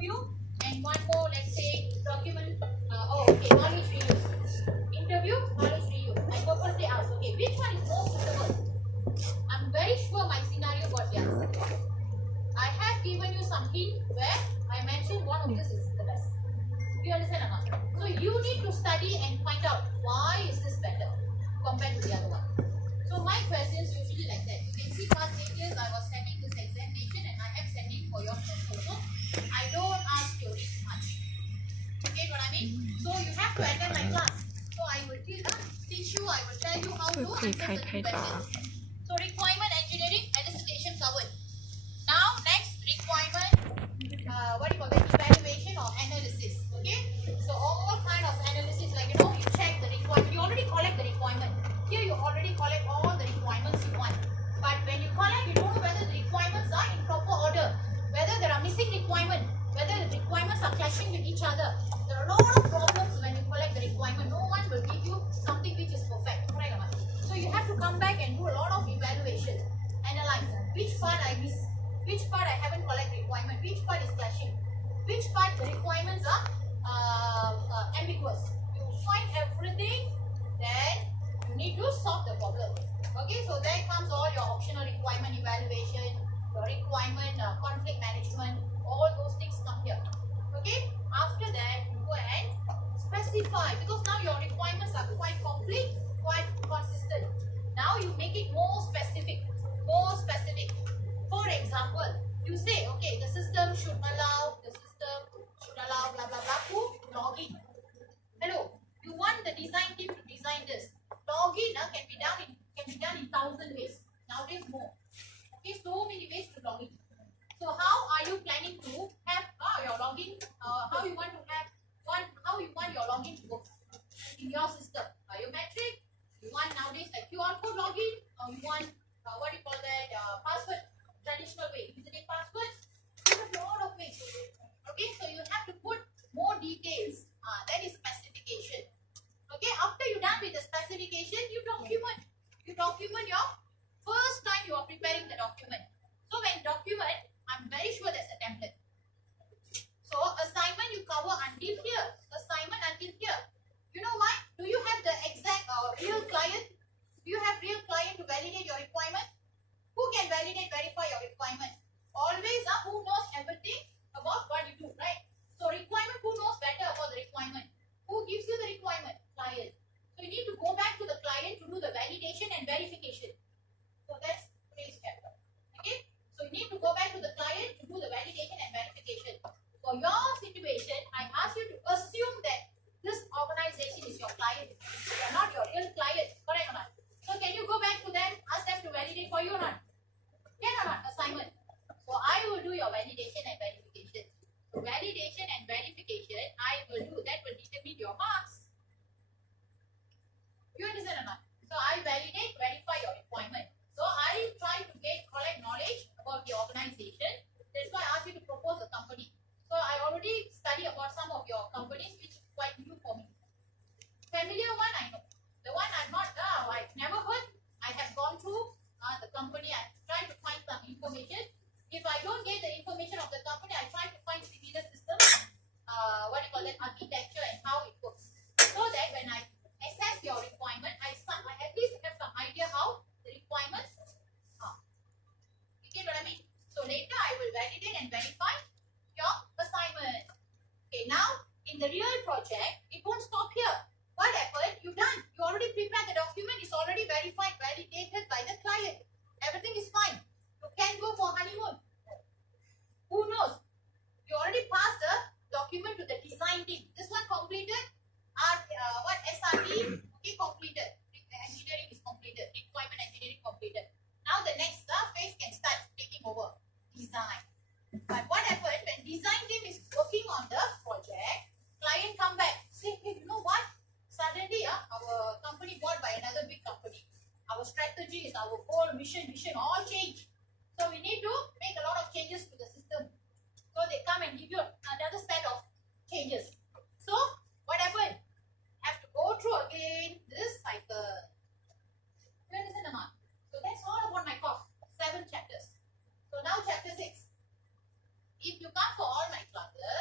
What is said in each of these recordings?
interview, and one more, let's say, document. Knowledge reuse. Interview, knowledge reuse. I purposely asked, okay, which one is more suitable? I'm very sure my scenario got the answer. I have given you some hint where I mentioned one of this is the best. Do you understand or not? So you need to study and find out why is this better compared to the other one. So my questions usually like that. You can see past 8 years I was sending this examination and I am sending for your test also. I don't ask you much. You get what I mean? So you have to attend my class. So I will teach you, I will tell you how to answer the questions. So requirement engineering, elicitation covered. Now next requirement, evaluation or analysis. Okay, so all kind of analysis, like you check the requirement. You already collect the requirement. Here you already collect all the requirements you want. But when you collect, you don't know whether the requirements are in proper order, whether there are missing requirements, whether the requirements are clashing with each other. There are a lot of problems when you collect the requirement. No one will give you something which is perfect. Correct? So you have to come back and do a lot of evaluation, analyze which part I miss, which part I haven't collected requirement, which part is clashing, which part the requirements are ambiguous. You find everything, then you need to solve the problem. Okay, so there comes all your optional requirement evaluation, your requirement conflict management, all those things come here. Okay, after that you go and specify, because now your requirements are quite complete, quite consistent. Now you make it more specific, more specific. For example, you say, okay, the system should allow blah blah blah to log in. Hello, you want the design team to design this. Login can be done in 1,000 ways. Nowadays more. Okay, so many ways to log in. So how are you planning to have your login? How you want your login to go in your system? Biometric. You want nowadays like QR code login, or you want password, traditional way, username, password. There's a lot of ways. Okay, so you have to put more details. That is specification. Okay, after you're done with the specification, you document. You document your first time you are preparing the document. So when document, I'm very sure there's a template. So assignment you cover until here. Assignment until here. You know why? Do you have the exact real client? Do you have real client to validate your requirement? Who can validate, verify your requirement? Always who knows everything about what you do, right? So requirement, who knows better about the requirement? Who gives you the requirement? Client. So you need to go back to the client to do the validation and verification. So that's today's chapter. Okay? So you need to go back to the client to do the validation and verification. For your situation, I ask you to assume that this organization is your client. They are not your real client. Correct or not? So can you go back to them, ask them to validate for you or not? Can or not? Assignment. So I will do your validation and verification. So validation and verification, I will do. That will determine your marks. You understand or not? So I validate, verify your requirement. So I try to collect knowledge about the organization. That's why I asked you to propose a company. So I already studied about some of your companies, which is quite new for me. Familiar one, I know. The one I've not, I've never heard. I have gone through the company. I try to find some information. If I don't get the information of the company, I try to find similar systems, architecture and how it works. So that when I assess your requirement, I at least have some idea how the requirements are. You get what I mean? So later I will validate and verify your assignment. Okay, now in the real project, it won't stop here. What happened? You done. You already prepared the document. It's already verified, validated by the client. Everything is fine. You can go for honeymoon. Who knows? You already passed the document to the design team. This one completed. SRE? Okay, completed. Engineering is completed. Requirement engineering completed. Now the next phase can start taking over. Design. But what happened when design team is working on the project? Client come back. Say, hey, you know what? Suddenly, our company bought by another big company. Our strategies, our goal, mission, all change. So we need to make a lot of changes to the system. So they come and give you another set of changes. So what happened? Have to go through again this cycle. You understand or not? So that's all about my course. 7 chapters. So now chapter 6. If you come for all my classes,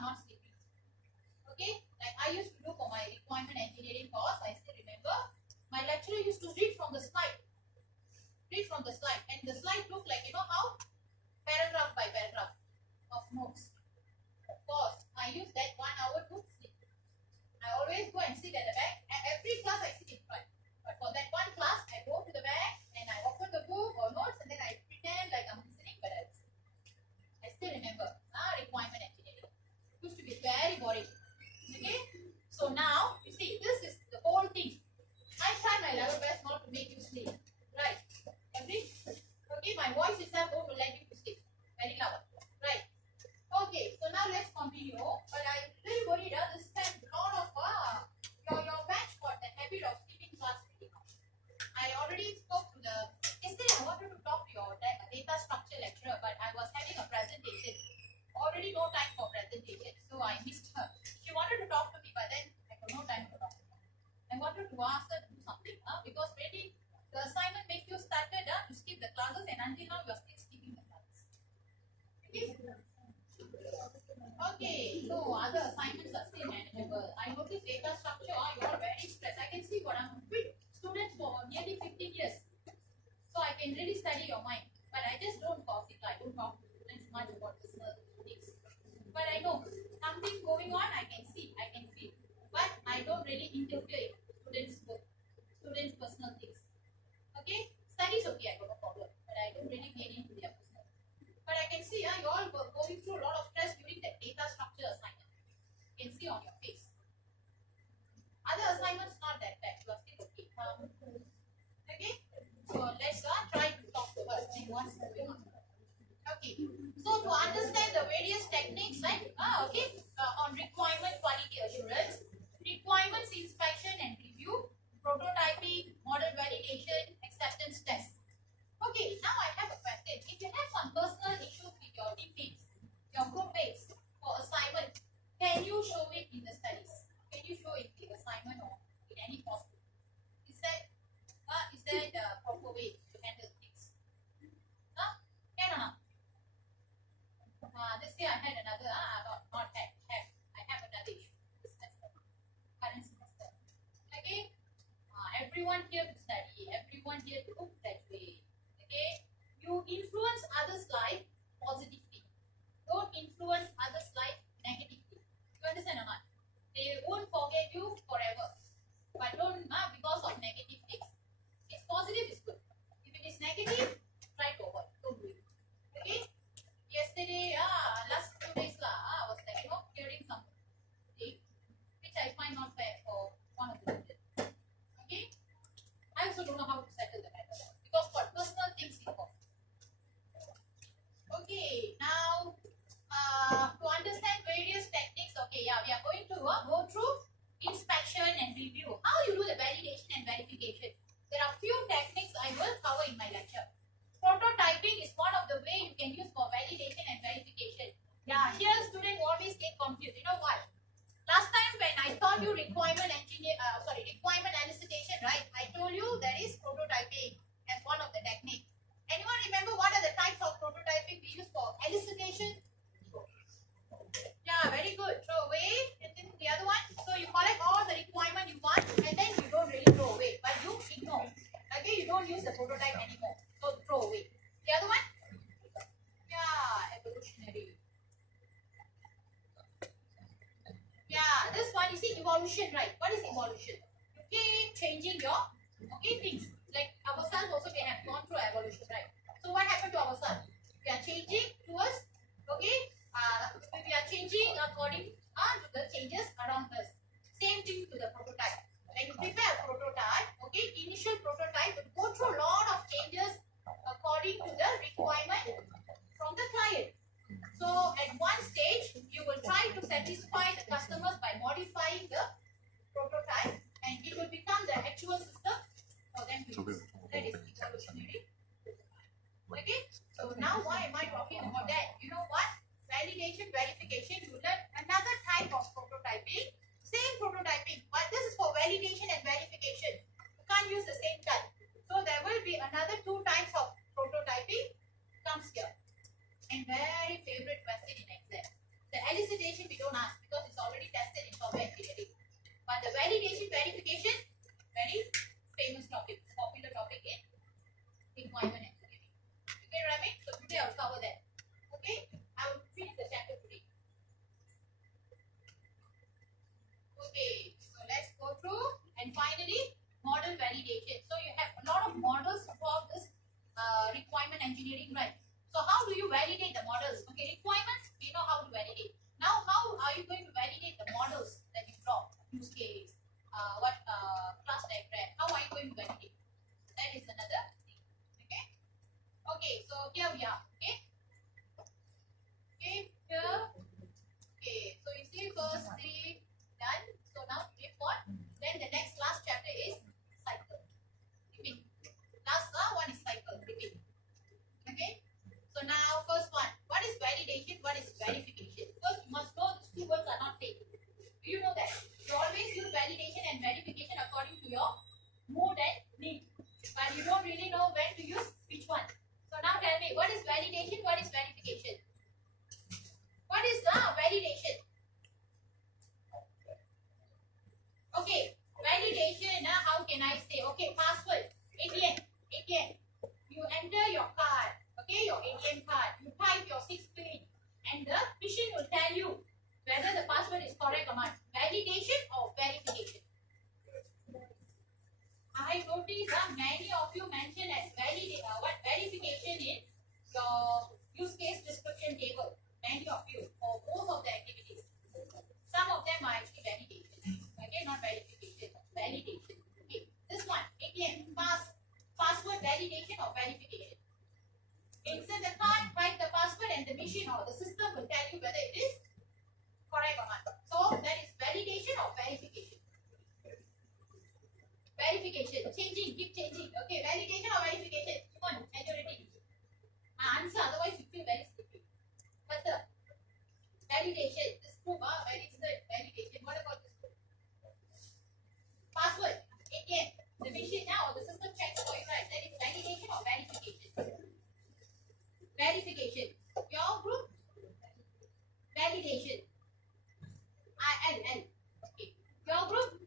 not sleeping. Okay, like I used to do for my requirement engineering course. I still remember my lecturer used to read from the slide, and the slide looked like, you know how, paragraph by paragraph of notes. Of course, I use that 1 hour to sleep. I always go and sit at the back. At every class I sit in front, but for that one class I go to the back and I open the book or notes and then I pretend like I'm listening, but I still remember requirement engineering. It used to be very boring. Okay, so now you see this is the whole thing. I try my level best not to make you sleep, right? Okay, my voice itself won't let you to sleep very loud, right? Okay, so now let's continue. But I'm really worried this time a lot of your batch got the habit of sleeping class pretty much. I already spoke to the yesterday. I wanted to talk to your data structure lecturer, but I was having a presentation. Already no time for presentation, so I missed her. She wanted to talk to me, but then I got no time to talk to her. I wanted to ask her to do something, because really the assignment make you started to skip the classes, and until now you are still skipping the classes. Okay, so other assignments are still manageable. I noticed data structure, you are very stressed. I can see what I'm with students for nearly 15 years. So I can really study your mind. But I just don't gossip. I don't talk to students much about personal things. But I know something going on, I can see, I can feel. But I don't really interfere in students' work, students' personal things. Okay? Studies okay, I got no problem. But I don't really get into their personal. But I can see you all were going through a lot of stress during the data structure assignment. You can see on your face. Other assignments not that bad. You are still okay. Okay? So let's try to talk to her. See what's going on. Okay. So to understand the various techniques, right? On requirement quality assurance, requirements inspection and review, prototyping, model validation, acceptance tests. Okay, now I have a question. If you have some personal issues with your teammates, your group mates for assignment, can you show it in the studies? Can you show it in the assignment or in any possible? Is that the proper way to handle things? Can or not? This year I had another, not had, I have another issue this semester, current semester. Okay, everyone here to study, everyone here to graduate. Okay, you influence others' life positively. Don't influence others' life negatively. You understand or not? They won't forget you forever. But don't, because of negative things. It's positive, is good. If it is negative, try to avoid. Don't do it. Okay? Yesterday, last 2 days, I was like, hearing something, which I find not fair for one of the students. Okay? I also don't know how to settle the matter because for personal things involved. Okay, now to understand various techniques, okay, we are going to go through inspection and review. How you do the validation and verification. There are few techniques I will cover in my lecture. Prototyping is one of the way you can use for validation and verification. Yeah, here students always get confused. You know what? Last time when I taught you requirement elicitation, right? I told you there is prototyping as one of the techniques. Anyone remember what are the types of prototyping we use for elicitation? Yeah, very good. Throw away. And then the other one. So you collect all the requirement you want and then you don't really throw away, but you ignore. Okay, you don't use the prototype anymore. So throw away. The other one? Yeah, evolutionary. Yeah, this one you see evolution, right? What is evolution? You keep changing your things. Like our cells also can have gone through evolution, right? So what happened to our cell? We are changing towards we are changing according to the changes around us. Same thing to the prototype. When you prepare a prototype, initial prototype will go through a lot of changes according to the requirement from the client. So at one stage, you will try to satisfy the customers by modifying the prototype and it will become the actual system for them to use. That is evolutionary. Okay, so now why am I talking about that? You know what? Validation, verification, you learn another type of prototyping. Same prototyping, but this is for validation and verification. You can't use the same type. So there will be another 2 types of prototyping comes here. And very favorite question in exam. The elicitation we don't requirement engineering, right? So how do you validate the models? Okay, requirements, we know how to validate. Now, how are you going to validate the models that you draw? Use case, class diagram. How are you going to validate? That is another thing. Okay. Okay. So here we are. Okay. Okay. Here. Okay. So you see first three done. So now we what? Then the next last chapter is cycle. Repeat. Last one is cycle. Repeat. Okay. So now first one. What is validation? What is verification? First you must know these two words are not same. Do you know that? You always use validation and verification according to your mood and need. But you don't really know when to use which one. So now tell me, what is validation? What is verification? What is the validation? Okay, validation. How can I say? Okay, password. ATM. You enter your card. Okay, your ATM card. You type your 6 pin, and the machine will tell you whether the password is correct or not. Validation or verification? I noticed many of you mentioned as verification in your use case description table. Many of you for both of the activities. Some of them are actually validation. Okay, not verification. Validation. Okay, this one ATM password validation or verification. Insert the card, write the password, and the machine or the system will tell you whether it is correct or not. So that is validation or verification. Verification. Changing. Keep changing. Okay. Validation or verification? Come on. Majority. Answer. Otherwise you feel very sleepy. What's the validation? This proof. Where is the validation? What about this proof? Password. Again. The machine now. The system checks for you, right? That is validation or verification. Verification. Your group. Validation. L. Okay. Your group.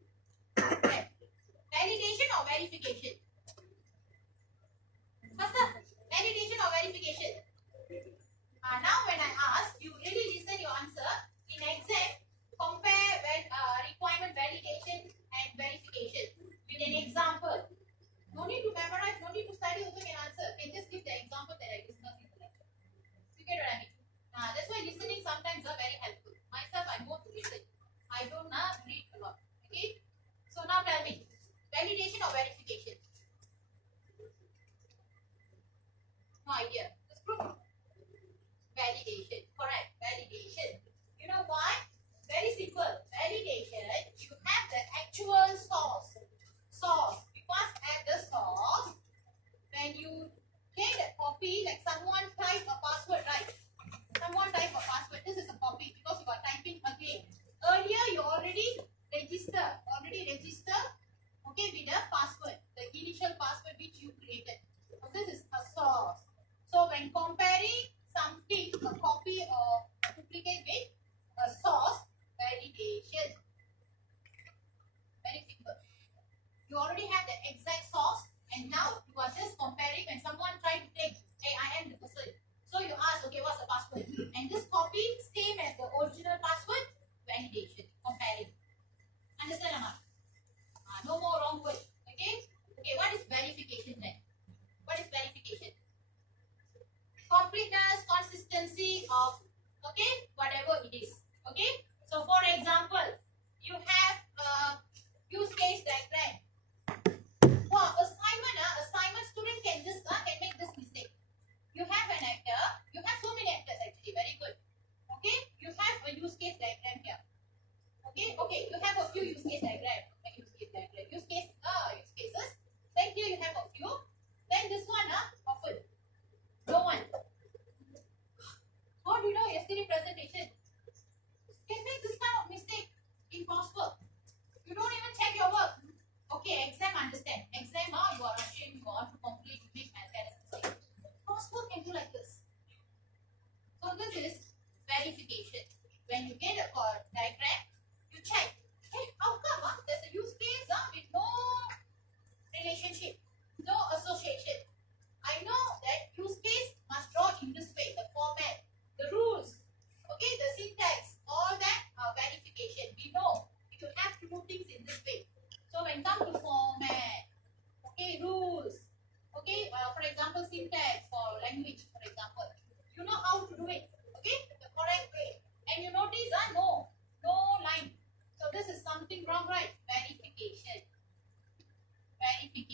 Okay. Validation or verification?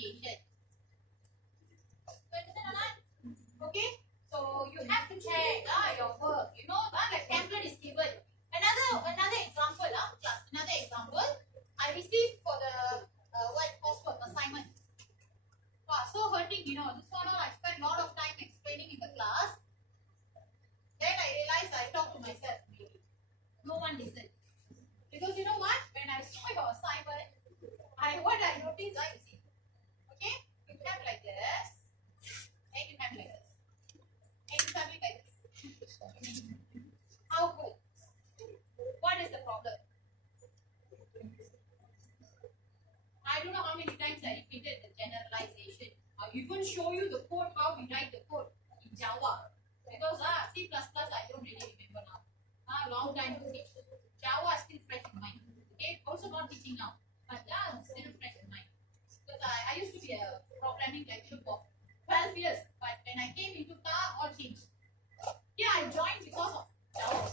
verification. Okay, so you have to check your work. You know that like template is given. Another example, class. Another example. I received for the what coursework assignment. Wow, so hurting. You know this one. I spent a lot of time explaining in the class. Then I realized I talked to myself. Maybe no one listened because you know what? When I saw your assignment, I noticed. I see. Okay, you have like this. And you have like this. And you have like this. How good? What is the problem? I don't know how many times I repeated the generalization. I even show you the code, how we write the code in Java. Because C++ I don't really remember now. Long time to teach. Java is still fresh in mind. Okay, also not teaching now. But still fresh in mind. Because I used to be a programming lecturer for 12 years. But when I came into car, all changed. Yeah, I joined because of Java.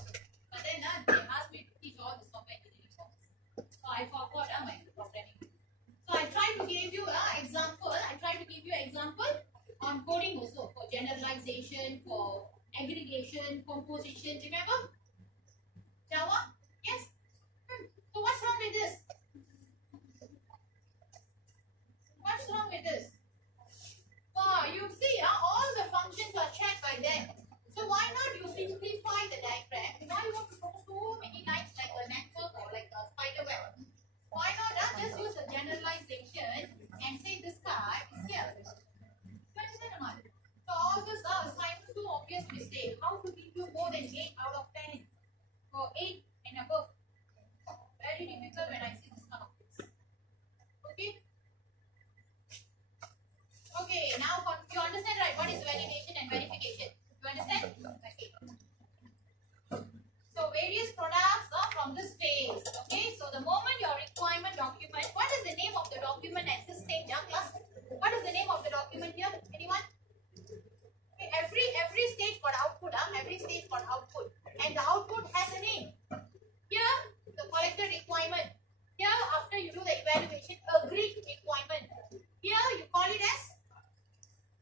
But then they asked me to teach all the software engineering courses. So I forgot my programming. So I try to give you an example. On coding also for generalization, for aggregation, composition. Remember? Java? Yes? So what's wrong with this? What's wrong with this? You see, all the functions are checked by them. So why not you simplify the diagram? Why you want to go so many lines like a network or like a spider web? Why not just use a generalization and say this guy is here? You understand or not? So all these are assignments to obvious mistake. How to give you more than 8 out of 10 or 8 and above? Very difficult when I see this kind of things. Okay? Okay, now you understand, right? What is validation and verification? You understand? Okay. So various products are from this phase. Okay, so the moment your requirement document, what is the name of the document at this stage, class? What is the name of the document here? Anyone? Okay, every stage got output, every stage got output, and the output has a name. Here, the collected requirement. Here, after you do the evaluation, agreed requirement. Here, you call it as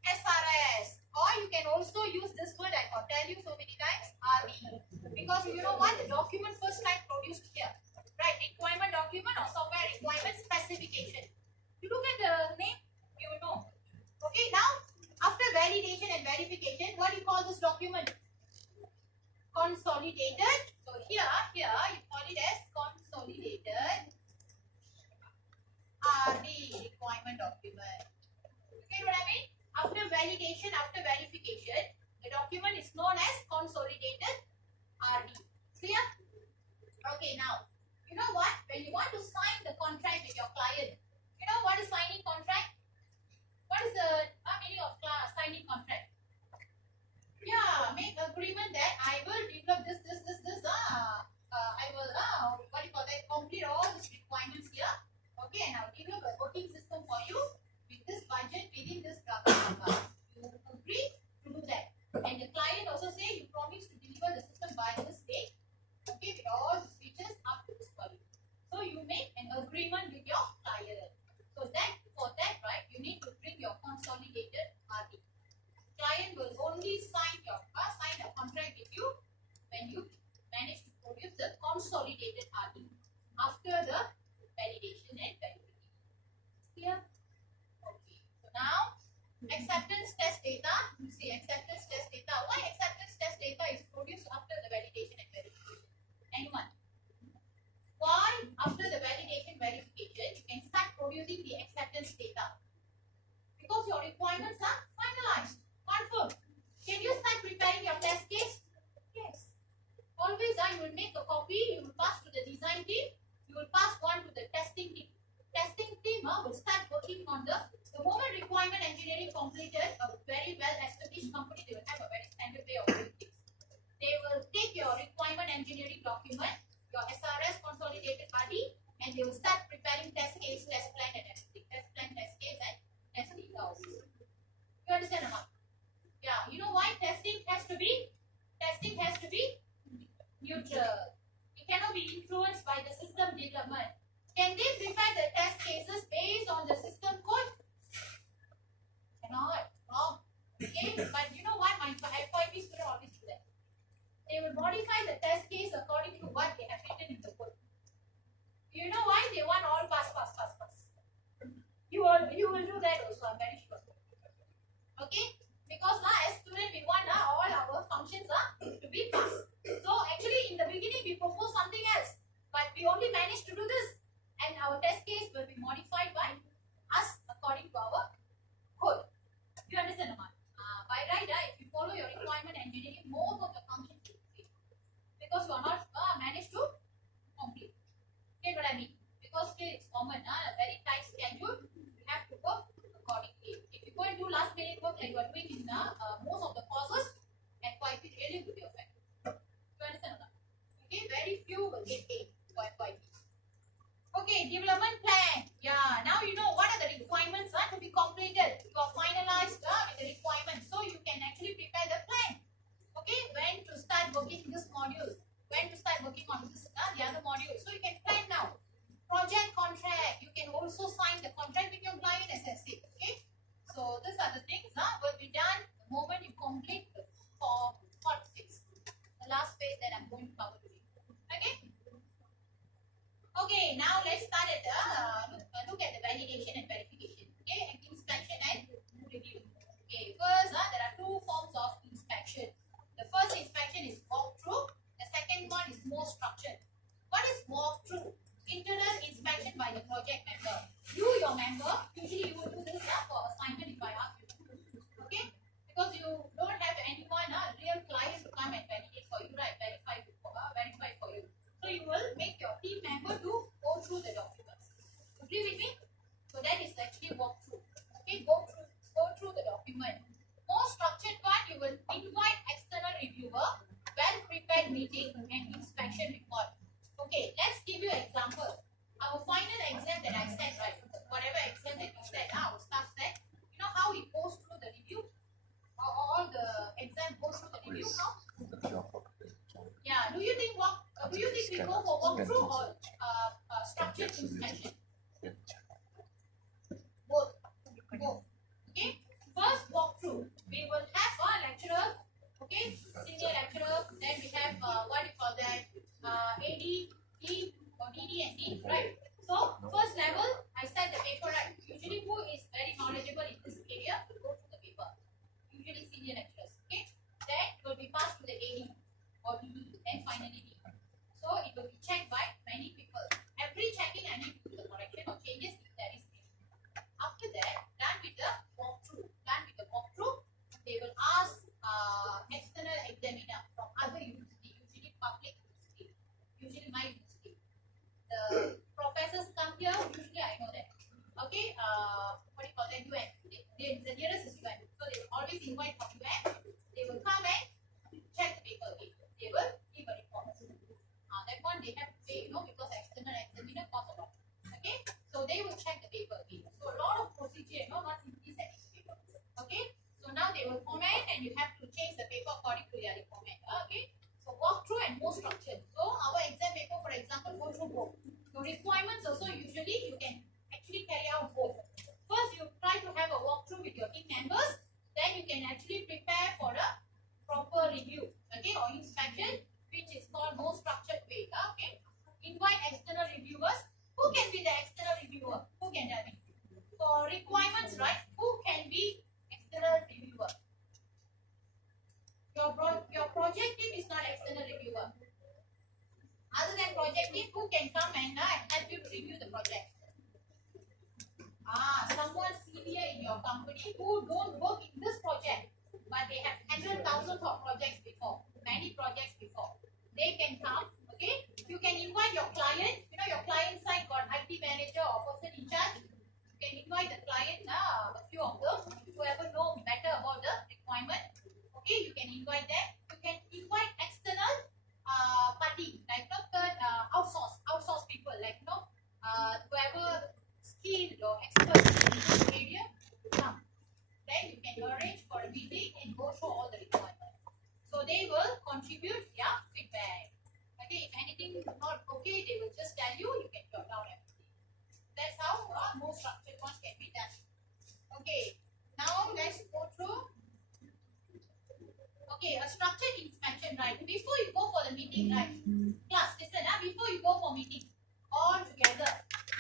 SRS, or you can also use this word I can tell you so many times, RD, because you know what, the document first time produced here, right? Requirement document or software requirement specification. You look at the name, you will know. Okay, now after validation and verification, what do you call this document? Consolidated. So here you call it as consolidated RD requirement document. Okay, what I mean? After validation, after verification, the document is known as consolidated RD. Clear? Okay, now, you know what? When you want to sign the contract with your client, you know what is signing contract? What is the meaning of signing contract? Yeah, make agreement that I will develop this. I will, what do you call that? Complete all these requirements here. Okay, and I'll develop a working system for you with this budget within this number. You agree to do that. And the client also say you promise to deliver the system by this date. Okay, with all the features up to this quality. So you make an agreement with your client. So for that, right, you need to bring your consolidated RD. Client will only sign a contract with you when you manage to produce the consolidated RD after the validation and verification. Clear? Okay. So now acceptance test data. You see acceptance test data. Why acceptance test data is produced after the validation and verification? Anyone? Why after the validation verification you can start producing the acceptance data? Because your requirements are finalized, confirmed. Can you start preparing your test case? Yes. Always you will make a copy, you will pass to the design team, you will pass one to the testing team. Testing team will start working on the moment requirement engineering completed, a very well established company, they will have a very standard way of doing things. They will take your requirement engineering document, your SRS consolidated body, and they will start preparing test case, test plan, and everything. Test plan, test case, and test data also. You understand or not? Yeah, you know why testing has to be neutral. It cannot be influenced by the system development. Can they prepare the test cases based on the system code? Okay, but you know what? My FYP student always do that. They will modify the test case according to what they have written in the book. You know why? They want all pass, pass, pass, pass. You will do that also, I'm very sure. Okay? Because now as student we want all our functions to be passed. So actually in the beginning we proposed something else, but we only managed to do this, and our test case will be modified by us according to our code. You understand, Aman? By right, if you follow your requirement engineering, most of the functions will be same because you are not managed to complete. Get what I mean? Because still it's common, a very tight schedule. You have to work accordingly. If you go and do last minute work like you are doing in most of the courses, FYP really will be affected. You understand that? Okay, very few will get A for FYP. Okay, development plan. Yeah, now you know what are the requirements to be completed. You are finalized with the requirements, so you can actually prepare the plan. Okay, when to start working this module, when to start working on this the other module, so you can plan now. Project contract, you can also sign the contract with your client as I said. Okay, so these are the things will be done the moment you complete the form 46, the last phase that I'm going to cover today. Okay. Okay, now let's start at the look at the validation and verification. Okay, and inspection and review. Okay, first there are two forms of inspection. The first inspection is walkthrough. The second one is more structured. What is walkthrough? Internal inspection by the project member. You, your member, usually you will do this for assignment if I ask you. Okay, because you don't have anyone, real client to come and validate for you, right? Verify for you. So you will make your team member to go through the documents. Agree with me? So that is actually walkthrough. Okay, go through the document. More structured part, you will invite external reviewer, well prepared meeting and inspection report. Okay, let's give you an example. Our final exam that I said, right? Whatever exam that you said, our staff said, you know how it goes through the review? All the exam goes through the review how? Yeah, do you think we go for walkthrough or structured inspection? Both. Okay. First walkthrough. We will have a lecturer, okay, senior lecturer. Then we have what do you call that? AD, E, or DD and D, right? So first level, I said the paper, right? Usually who is very knowledgeable in this area will go through the paper. Usually senior lecturers. Okay. Then will be passed to the AD or DD, then finally D. So it will be checked by many people. Every checking I need to do the correction or changes if there is any. After that, done with the walkthrough, they will ask external examiner from other university, usually public university, usually my university. The professors come here, usually I know that. Okay, what do you call that? UN. The nearest is UN. So they will always invite from UN. They will come and check the paper again. They will give a report. That one they have to pay, because external examiner costs a lot. Okay, so they will check the paper again. So a lot of procedure, not simply setting the paper. Okay, so now they will comment and you have to change the paper according to their requirement. Okay, so walk through and more structured. So our exam paper, for example, go through both. Your requirements also usually you can actually carry out both. First, you try to have a walkthrough with your team members. Then you can actually prepare for a proper review, okay, or inspection, which is called more structured way. Okay, invite external reviewers. Who can be the external reviewer? Who can tell me? For requirements, right? Who can be external reviewer? Your project team is not external reviewer. Other than project team, who can come and help you to review the project? Someone senior in your company who don't work in this project, but they have handled thousands of projects before, many projects before. They can come, okay? You can invite your client, your client side got IT manager or person in charge. You can invite the client, a few of them, whoever know better about the requirement. Okay, you can invite them. You can invite external party, like outsource people, like whoever skilled or expert in this area to come. Then you can arrange for a meeting and go through all the requirements. So they will contribute their feedback. Okay, if anything is not okay, they will just tell you, you can jot down everything. That's how more structured ones can be done. structured inspection, right? Before you go for the meeting, right? Class, listen, before you go for meeting, all together,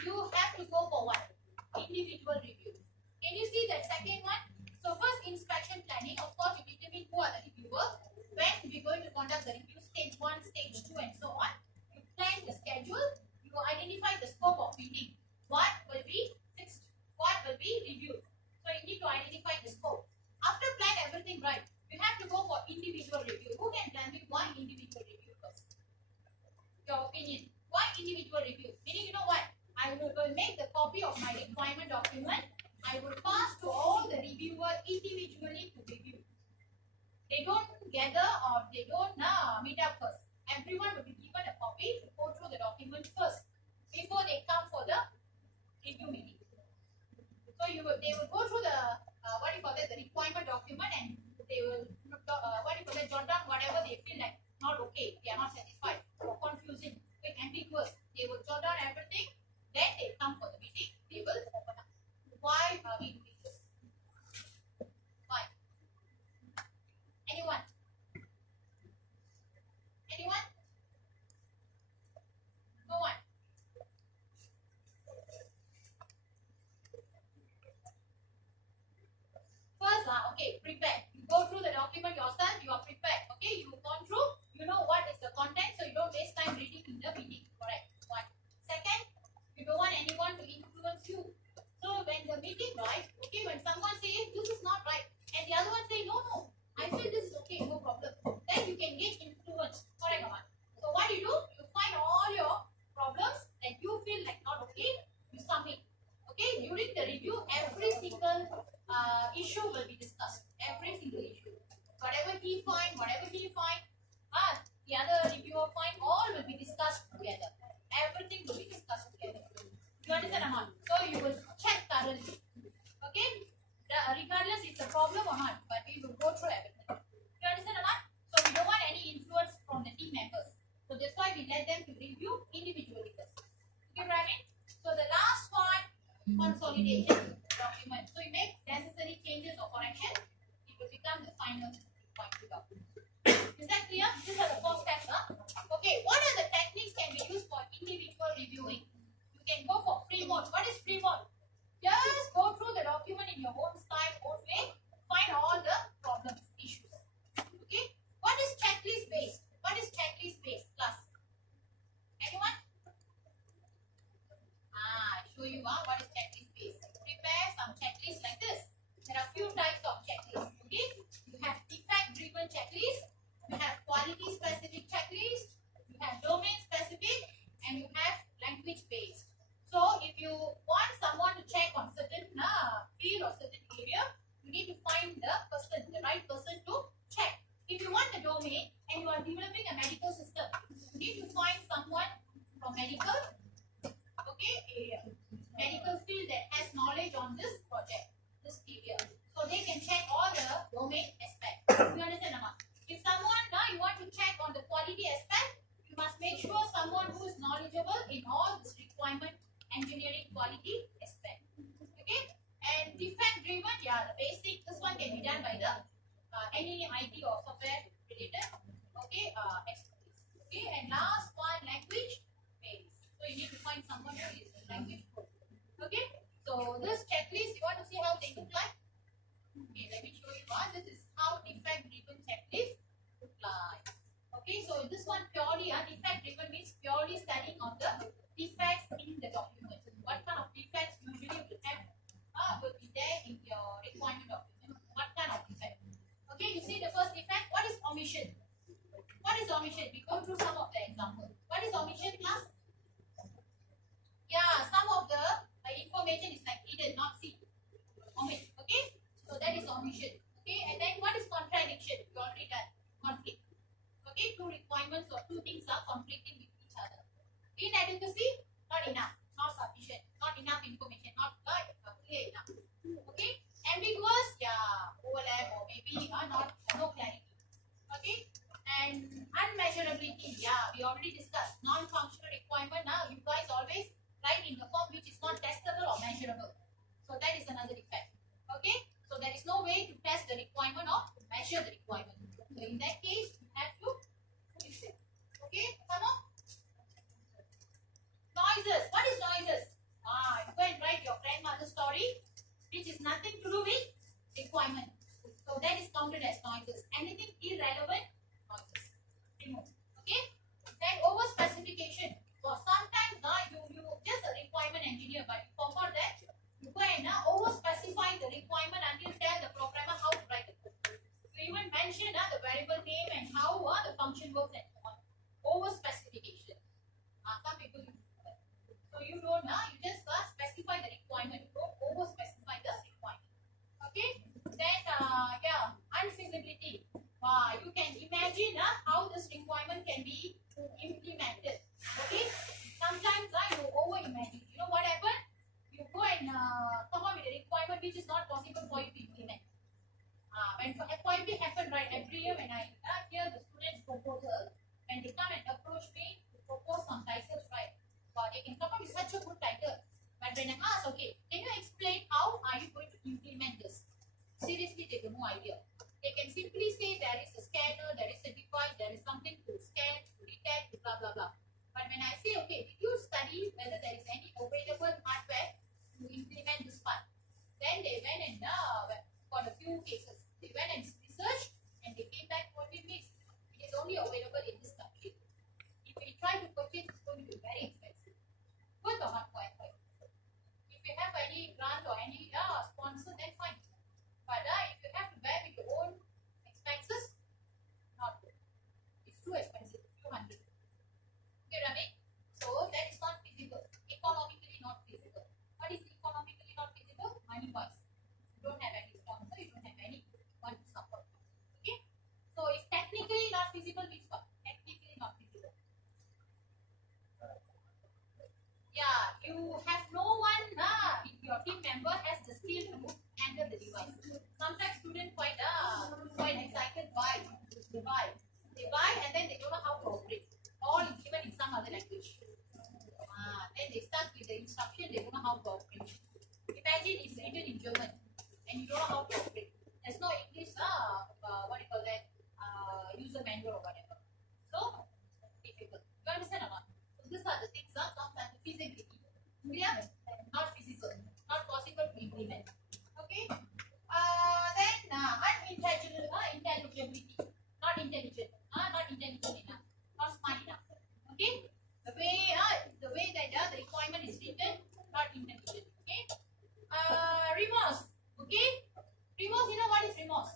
you have to go for what? Individual review. Can you see that second one? So first inspection planning, of course, you determine who are the reviewers. When we're going to conduct the review, stage 1, stage 2, and so on. You plan the schedule, you identify the scope of meeting. What will be fixed? What will be reviewed? So you need to identify the scope. After plan everything right, you have to go for individual review. Who can tell me why individual review first? Your opinion. Why individual review? Meaning, you know what? I will make the copy of my requirement document. I will pass to all the reviewers individually to review. They don't gather or they don't meet up first. Everyone will be given a copy to go through the document first before they come for the review meeting. So they will go through the the requirement document, and they will jot down whatever they feel like not okay, they are not satisfied or confusing, ambiguous. They will jot down everything. Then they come for the meeting. They will open up. Why are we doing this? Why? Anyone? Anyone? No one. First, okay, prepare. You go through the document yourself, you are prepared. Okay, you've gone through, you know what is the content, so you don't waste time reading in the meeting. Correct. One. Second, you don't want anyone to influence you. So when the meeting, right, okay, when someone says this is not right, and the other one say no, I feel this is okay, no problem. Then you can get influenced. Correct, Aman? So what you do, you find all your problems that you feel like not okay, you submit. Okay, during the review, every single issue will be discussed. Every single issue. Whatever he find, the other reviewer find, all will be discussed together. Everything will be discussed together. You understand, Aman? So you will check thoroughly. Okay? Regardless it's a problem or not, but we will go through everything. You understand, Aman? So we don't want any influence from the team members. So that's why we let them to review individually first. Okay, Praveen? So the last one, consolidation document. So you make necessary changes or correction, it will become the final point to document. Is that clear? These are the 4 steps. Okay, what are the techniques can be used for individual reviewing? You can go for free mode. What is free mode? Just go through the document in your own style, own way, find all the problems, issues. Okay, what is checklist based? What is checklist based class? Anyone? I show you what is checklist based. Prepare some checklists like this. There are few types of checklists. Okay, you have defect driven checklist, you have quality specific checklist, you have domain specific, and you have language based. So if you want someone to check on certain field or certain area, you need to find the right person to check. If you want the domain and you are developing a medical system, you need to find someone from medical area, medical field that has knowledge on this project, this area. So they can check all the domain aspects. You understand, Amma? If someone you want to check on the quality aspect, you must make sure someone who is knowledgeable in all this requirement engineering quality aspect. Okay, and defect driven, the basic. This one can be done by the any IT or software related. Okay, expertise. Okay, and last one, language based. So you need to find someone who is language good. Okay, so this checklist, you want to see how they look like? Okay, let me show you one. This is how defect driven checklist look like. Okay, so this one purely defect driven means purely studying on the defects in the document. What kind of defects usually will be there in your requirement document? What kind of defect? Okay, you see the first defect. What is omission? What is omission? We go through some of the examples. What is omission, class? Yeah, some of the information is like hidden, not seen. Omit. Okay, so that is omission. Okay, and then what is contradiction? We already done. Conflict. Okay, two requirements or two things are conflicting with each other. Inadequacy, not enough, not sufficient, not enough information, not clear enough. Okay, ambiguous, overlap or maybe no clarity. Okay, and unmeasurability, we already discussed. Non-functional requirement. Now you guys always write in the form which is not testable or measurable. So that is another defect. Okay, so there is no way to test the requirement or measure the requirement. So in that case, you have to fix it. Okay, come on. Noises. What is noises? You go and write your grandmother's story, which is nothing to do with requirement. So that is counted as noises. Anything irrelevant, noises. Remove. Okay. Then over specification. So sometimes you just a requirement engineer, but you forgot that you go and over specify the requirement until tell the programmer how to write the code. You even mention the variable name and how the function works and so on. Over specification. Some people use that. So you don't you just specify the requirement. You don't over specify the requirement. Okay. Then yeah, unfeasibility. You can imagine how this requirement can be implemented. Okay. Sometimes you over imagine. You know what happened? You go and come up with a requirement which is not possible for you to implement. When FYP happened right every year when I hear the students' proposal, when they come and approach me to propose some titles, right? They can come up with such a good title. But when I ask, okay, can you explain how are you going to implement this? Seriously, they have no idea. They can simply say there is a scanner, there is a device, there is something to scan, to detect, blah blah blah. But when I say, okay, did you study whether there is any available hardware to implement this part? Then they went and for a few cases, they went and researched and they came back what we missed. It is only available in this country. If we try to purchase, it's going to be very expensive. Good or not quite right? If you have any grant or any sponsor, then fine. But if you have to bear with your own expenses, not good. It's too expensive, few hundred. Okay, Rami? So that is not feasible. Economically not feasible. What is economically not feasible? Money wise. You don't have any sponsor, you don't have any one to support. Okay? So it's technically not feasible, which one? Technically not feasible. Yeah, you have no one, if your team member has the skill to handle the device. Sometimes students quite excited they buy and then they don't know how to operate. All is given in some other language. Then they start with the instruction, they don't know how to operate. Imagine it's written in German and you don't know how to operate. There's no English, what do you call that, user manual or whatever. So, difficult. You understand or not? So, these are the things that comes under feasibility. Clear? Not feasible. Not possible to implement. Okay? Then, unintelligibility. Not intelligent. Not intelligent enough. Not smart enough. Okay? The way that the requirement is written, not intelligent. Okay? Remorse. Okay? Remorse, you know what is remorse?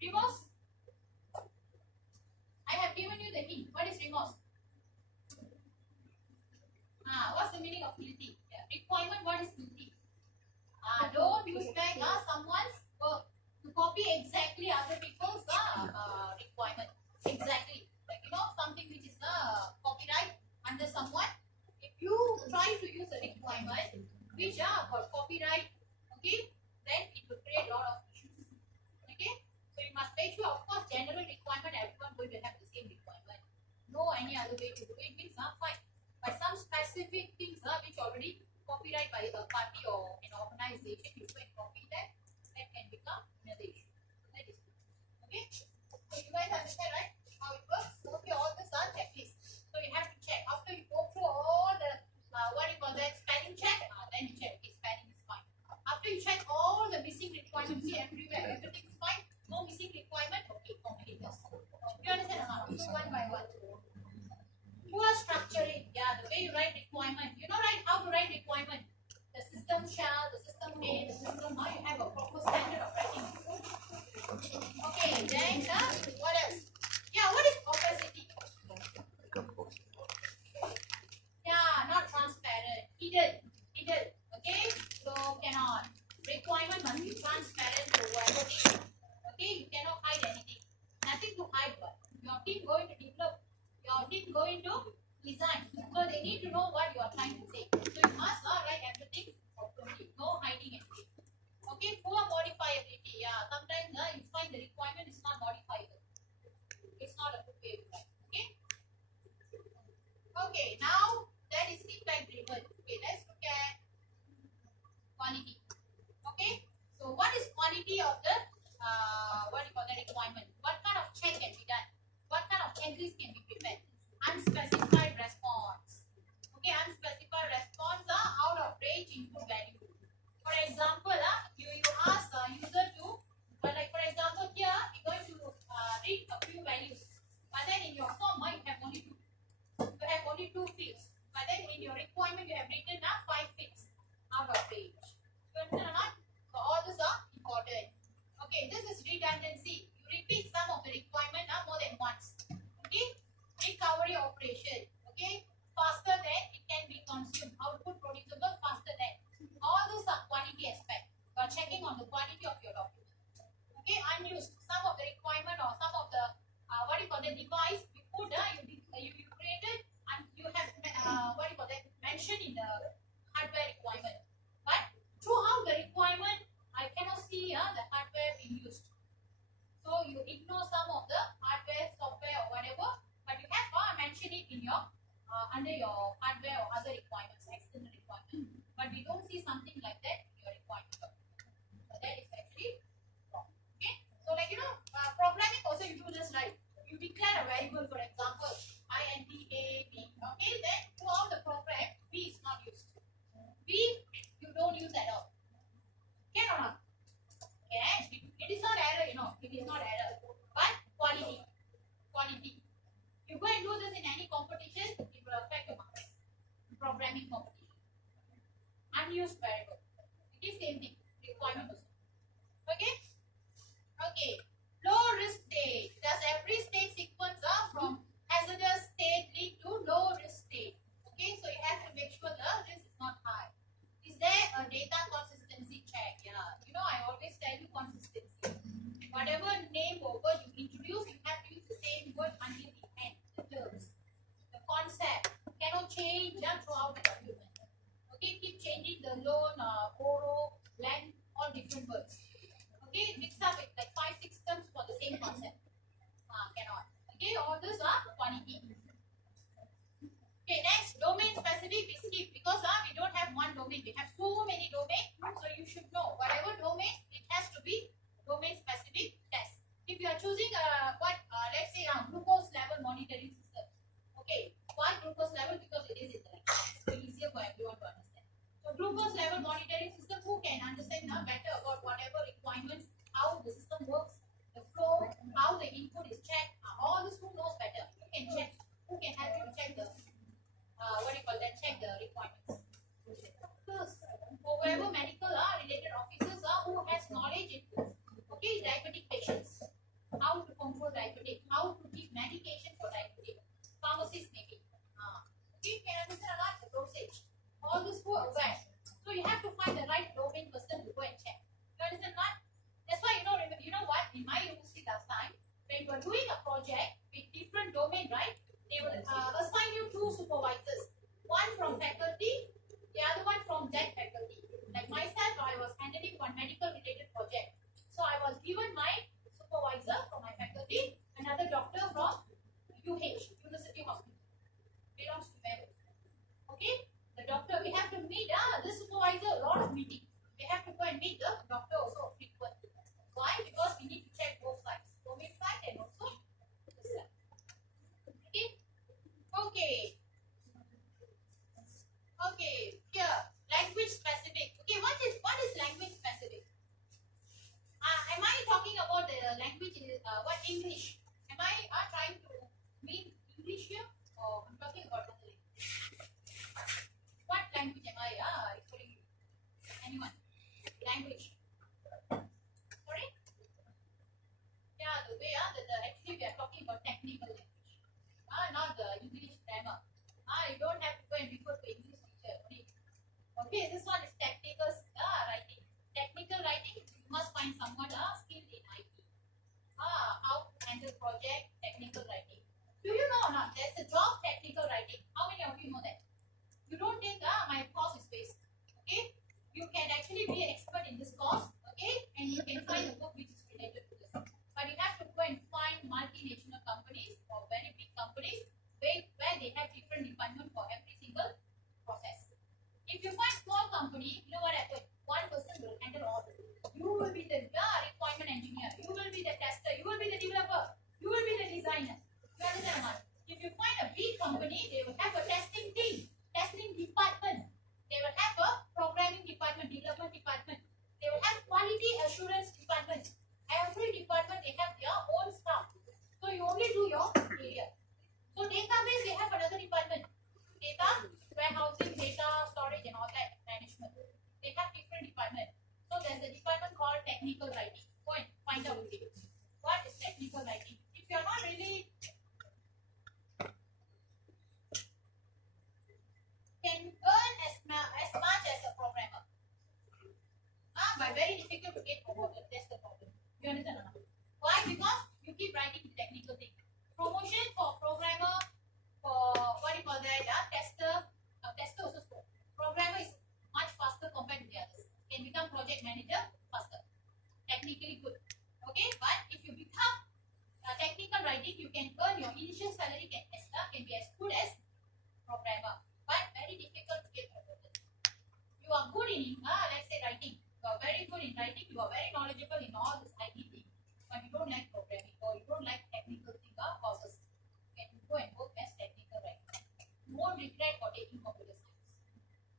Remorse? I have given you the hint. What is remorse? What's the meaning of guilty? Yeah. Requirement, what is guilty? Don't use back someone's work to copy exactly other people's requirement. Exactly. Like, something which is copyright under someone. If you try to use a requirement which are for copyright, okay, then it will create a lot of issues. Okay? So you must make sure, of course, general requirement, everyone going to have the same requirement. No any other way to do it means fine. But some specific things which already copyright by a party or an organization, you can copy that can become another issue. So that is good. Okay? So you guys understand, right? How it works? So okay, all these are checklists. So you have to check. After you go through all the what do you call that, spelling check, then you check, okay, spelling is fine. After you check all the missing requirements, see everywhere, everything is fine. No missing requirement, okay, complete this. You understand how? So one by one. Poor structuring, yeah, the way you write requirement. You know, right? How to write requirement. The system shall, the system may, the system how you have a proper standard of writing. Okay, then what else? Yeah, what is opacity? Yeah, not transparent. Hidden. Okay, so cannot. Requirement must be transparent to everything. Okay, you cannot hide anything. Nothing to hide, but your team going to develop. Your team going to design. So they need to know what you are trying to say. So you must write everything openly. No hiding anything. Okay, poor modifiability. Yeah, sometimes you find the requirement is not modifiable. It's not a good way to write. Okay. Okay, now that is defect driven. Okay, let's look at quality. Okay, so what is quality of the what do you call that? the requirement. What kind of check can be done? What kind of entries can be prepared? Unspecified response. Okay, unspecified response are out of range input value. For example, you ask the user to, like for example here, we're going to read a few values. But then in your form, you have only two. You have only two fields. But then in your requirement, you have written 5 fields out of range. You understand or not? So all these are important. Okay, this is redundancy. You repeat some of the requirement more than once. Okay, recovery operation. Okay, faster than it can be consumed. Output producible faster than. All those are quality aspect. You are checking on the quality of your document. Okay, unused. Some of the requirement or some of the what do you call the device you put you created and you have what do you call that mentioned in the hardware requirement. But throughout the requirement, I cannot see the hardware being used. So you ignore some of the hardware, software, or whatever, but you have mentioned it in your under your hardware or other requirements, external requirements. But we don't see something like that in your requirement. So that is actually wrong. Okay. So like programming also you do this right. You declare a variable, for example, int a b. Okay. Then throughout the program, b is not used. B you don't use at all. Okay or not? Yes, it is not error, it is not error, but quality. Quality. You go and do this in any competition, it will affect your marks. Programming competition. Unused variable. It is same thing. Requirement also. Okay? Okay. Low risk state. Does every state sequence from hazardous state lead to low risk state? Okay, so you have to make sure the risk is not high. Is there a data consistency check? Yeah. I always tell you consistency. Whatever name or word you introduce, you have to use the same word until the end. The terms. The concept cannot change throughout the document. Okay, keep changing the loan, borrow, lend, all different words. Okay, mix up it like 5-6 terms for the same concept. Cannot. Okay, all these are quality. Okay, next, domain specific we skip because we don't have one domain. We have so many domains, so you should know whatever domain it has to be domain specific test. If you are choosing let's say glucose level monitoring system. Okay, why glucose level? Because it is in the it's easier for everyone to understand. So glucose level monitoring system, who can understand better about whatever requirements, how the system works, the flow, how the input is checked, all this who knows better. Who can check? Who can help you to check the check the requirements. Whoever medical related officers who has knowledge in diabetic patients, how to control diabetic, how to give medication for diabetic, pharmacist maybe. Can understand a lot the dosage. All this who are aware. So you have to find the right domain person to go and check. You understand that? That's why you know what? In my university last time, when you are doing a project with different domain, right? They will assign you 2 supervisors. One from faculty, the other one from that faculty. Like myself, I was handling one medical related project. So I was given my supervisor from my faculty, another doctor from UH, University Hospital. Belongs to Mary. Okay? The doctor, we have to meet the supervisor, a lot of meetings. We have to go and meet the doctor also frequently. Why? Because we need to check both sides. Domain side and also this side. Okay? Okay. Okay, here language specific. Okay, what is language specific? Am I talking about the language? What English? Am I trying to mean English here, or I'm talking about other language? What language am I referring to? Anyone? Language? Sorry? Yeah, the way actually we are talking about technical language. Not the English grammar. You don't have to go and refer to English teacher. Okay, this one is technical writing. Technical writing, you must find someone skilled in IT. How to handle project, technical writing. Do you know or not? There's a job technical writing. How many of you know that? You don't think my course is based. Okay? You can actually be an expert in this course. Okay? And you can find a book which is related to this. But you have to go and find multinational companies or very big companies where they have different departments for every single process. If you find small company, you know what happens? One person will handle all. You will be the requirement engineer. You will be the tester. You other department. Data warehousing, data storage, and all that management. They have different departments. So there's a department called technical writing. Go and find out what is technical writing. If you're not really can earn as much as a programmer. But very difficult to get promoted. That's the problem. You understand or not? Why? Because you keep writing the technical thing. Promotion for programmer, for what do you call that? Tester. Tester also slow. Programmer is much faster compared to the others. Can become project manager faster. Technically good. Okay, but if you become technical writing, you can earn your initial salary can be as good as programmer. But very difficult to get promoted. You are good in let's say writing. You are very good in writing. You are very knowledgeable in all this IT thing, but you don't like programming or you don't like technical thing courses. Can you go and work as technical writer? You won't regret for taking computer science.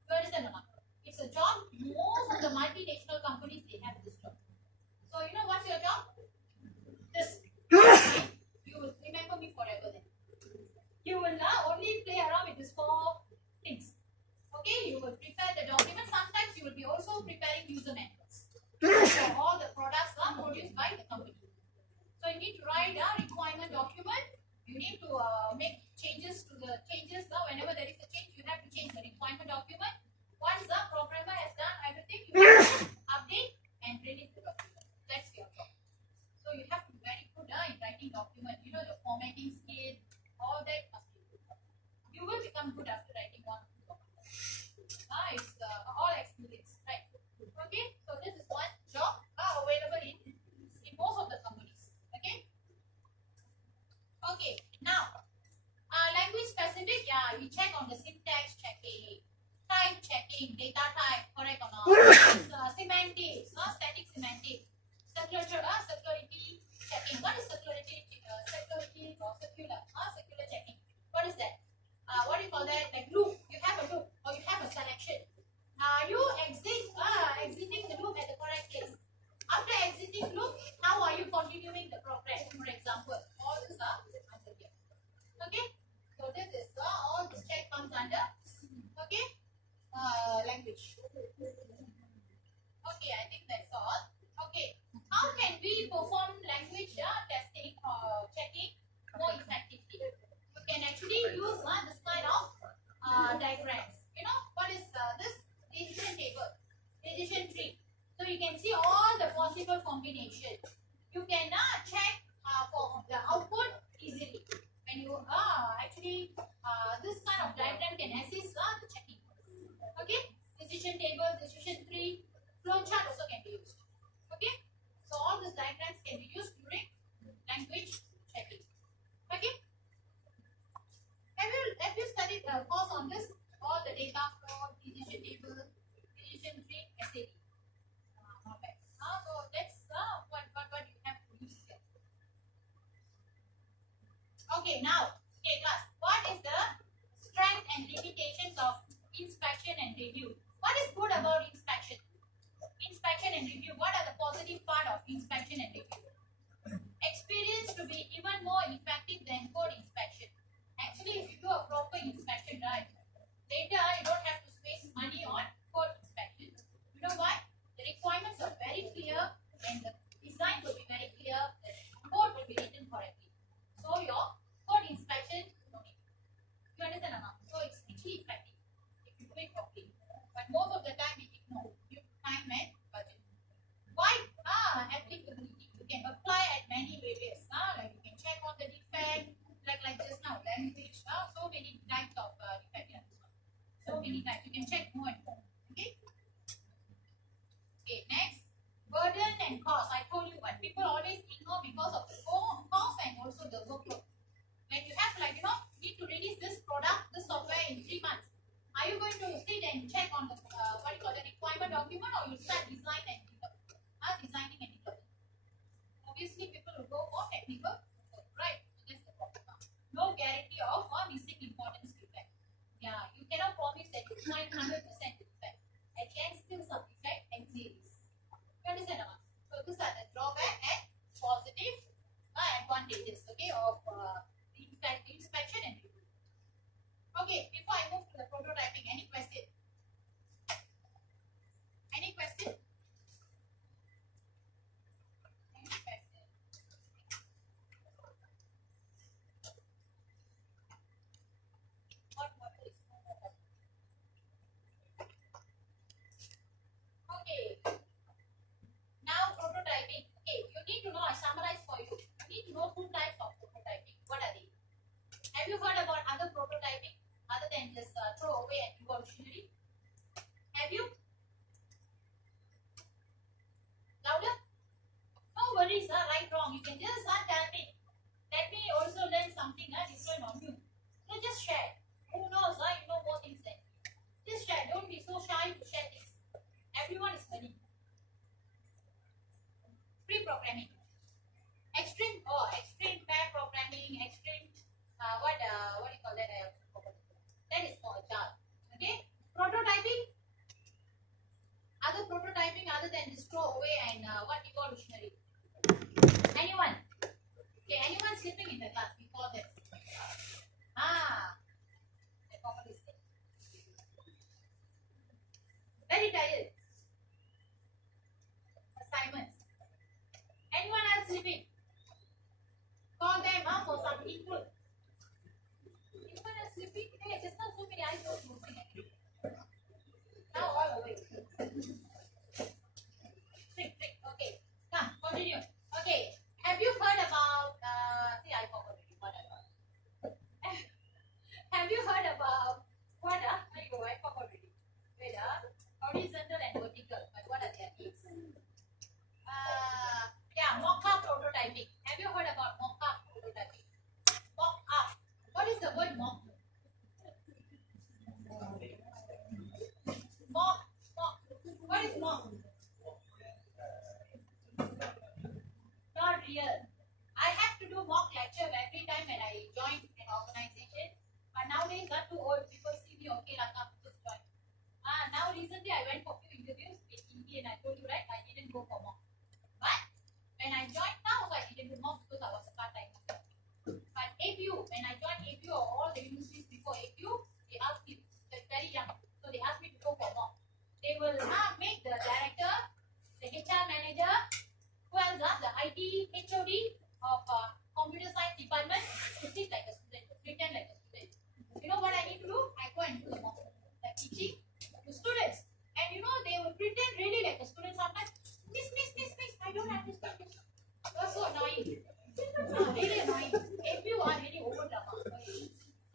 You understand or not? It's a job. Most of the multinational companies they have this job. So you know what's your job? This. You will remember me forever then. You will only play around with these four things. Okay, you will prepare the document. Sometimes you will be also preparing user manuals for all the products produced by the company. So you need to write a requirement document. You need to make changes to the changes. Whenever there is a change, you have to change the requirement document. Once the programmer has done everything, you have to update and release the document. That's your job. So you have to be very good in writing document. You know the formatting skill, all that must be good. You will become good after writing one document. It's all experience, right? Okay, so this is one job available in most of the companies. Okay. Okay. Now, language specific. Yeah, we check on the syntax checking, type checking, data type, correct or not? Semantics, static semantics, circularity checking. What is circularity? Circularity or circular? Circular checking. What is that? What do you call that? Like loop. You have a loop or you have a selection. You exiting the loop at the correct place. After exiting loop, how are you continuing the progress? For example, all these are answered here. Okay. So this is all this check comes under. Okay. Language. Okay, I think that's all. Okay. How can we perform language testing or checking more effectively? You can actually use this kind of diagrams. You know what is this decision table, decision tree. So you can see all the possible combinations. You can check for the output easily. When you actually this kind of diagram can assist the checking. Okay, decision table, decision tree, flowchart also can be used. Okay, so all these diagrams can be used during language checking. Okay. Have you studied a course on this? All the data flow, decision table, decision tree, SAT. Not bad. So that's what you have to use here. Okay, now, okay, class. What is the strength and limitations of inspection and review? What is good about inspection? Inspection and review. What are the positive part of inspection and review? Experience to be even more effective than code inspection. Actually, if you do a proper inspection, right, later you don't have to waste money on code inspection. You know why? The requirements are very clear and the design will be very clear. The code will be written correctly. So your code inspection, you understand or not? So it's actually effective if you do it properly. But most of the time we ignore due to time and budget. Why? Applicability. You can apply at many areas. Like you can check on the defect, like just now, language. So many types of defect in this one. So many types. You can check more and more. Okay. Okay. Next, burden and cost. I told you, but people always ignore because of the cost and also the workload. When you have need to release this product, this software in 3 months. Are you going to sit and check on the what you call the requirement document, or you start designing and developing? Obviously, people will go for technical, right? So that's the problem. No guarantee of missing importance defect. Yeah, you cannot promise that you find 100% defect. At the end, still some defect exists. You understand, Amma? So these are the drawback and positive advantages, okay, of the inspection and review. Okay, before I move to the prototyping, any question? Any question? Any question? What is okay? Now prototyping. Okay, you need to know. I summarize for you. You need to know two types of prototyping. What are they? Have you heard about other prototyping other than just throw away and evolutionary? Have you? Louder? No worries, right, wrong. You can just tell me. Let me also learn something different on you. So just share. Who knows? You know more things than me. Just share. Don't be so shy to share things. Everyone is learning. Pre-programming. Extreme pair programming, extreme what do you call that? That is for Java. Okay. Prototyping. Other prototyping other than this throw away and what evolutionary. Anyone? Okay, anyone sleeping in the class? We call them. I forgot this thing. Very tired. Assignments. Anyone else sleeping? Call them for some input. Anyone else sleeping? Hey, just now so many eyes were closing actually. Now all awake. Think. Okay. Come, continue. Okay. Have you heard about I forgot already what I got. Have you heard about what I forgot already. Wait, horizontal and vertical. But what are their names? Yeah, mock-up prototyping. Have you heard about mock-up prototyping? Mock-up. What is the word mock? Mock. What is mock? Not real. I have to do mock lecture every time when I join an organization. But nowadays, not too old. People see me, okay, like, just join. Now recently I went for a few interviews in India and I told you, right, I didn't go for mock. But when I joined now, so I didn't do mock because I was a part-time. But APU, when I joined APU or all the universities before APU, they asked me, they're very young, so they asked me to go for mock. They will make the director, the HR manager, who else? The IT HOD of computer science department to sit like a student, to pretend like a student. You know what I need to do? I go and do the mock, like teaching to students. And you know, they will pretend really like a student sometimes. Miss, I don't understand. You're so annoying. Really annoying. If you are really over drama.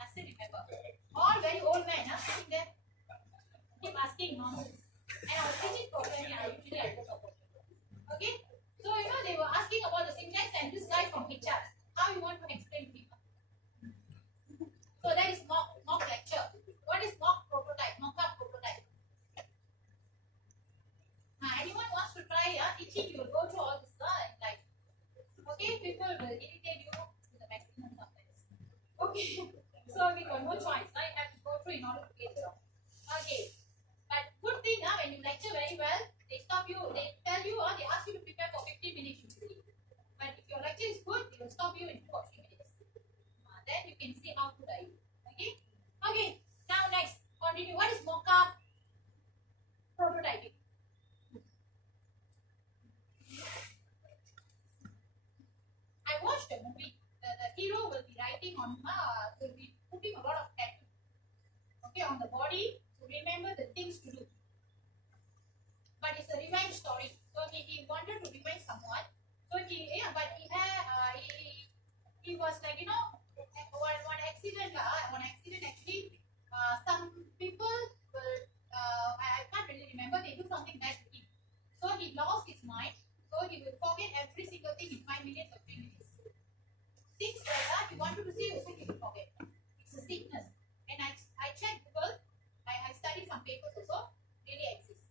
I still remember. All very old men sitting there. Keep asking mom. And I was teaching programming. Usually I go for okay? So you know they were asking about the syntax and this guy from HR. How you want to explain to people? So that is mock lecture. What is mock prototype? Mock-up prototype. Anyone wants to try teaching, you will go through all this like okay, people will irritate you to the maximum sometimes. Okay, so we got no choice. I have to go through in order to get it off. Okay, but good thing when you lecture very well, they stop you, they tell you they ask you to prepare for 15 minutes usually. But if your lecture is good, they will stop you in 2 or 3 minutes. Then you can see how good are you. Okay, now next, continue. What is mock-up prototyping? I watched a movie. The hero will be writing on, will be putting a lot of tattoo, okay, on the body to remember the things to do. But it's a revenge story. So he wanted to revenge someone. So but he was like, you know, one accident actually, some people will, I can't really remember, they do something bad to him. So he lost his mind. So he will forget every single thing in 5 minutes or 3 minutes. Things like that, he wanted to say also he will forget. It's a sickness. And I checked Google, I studied some papers also, really exists.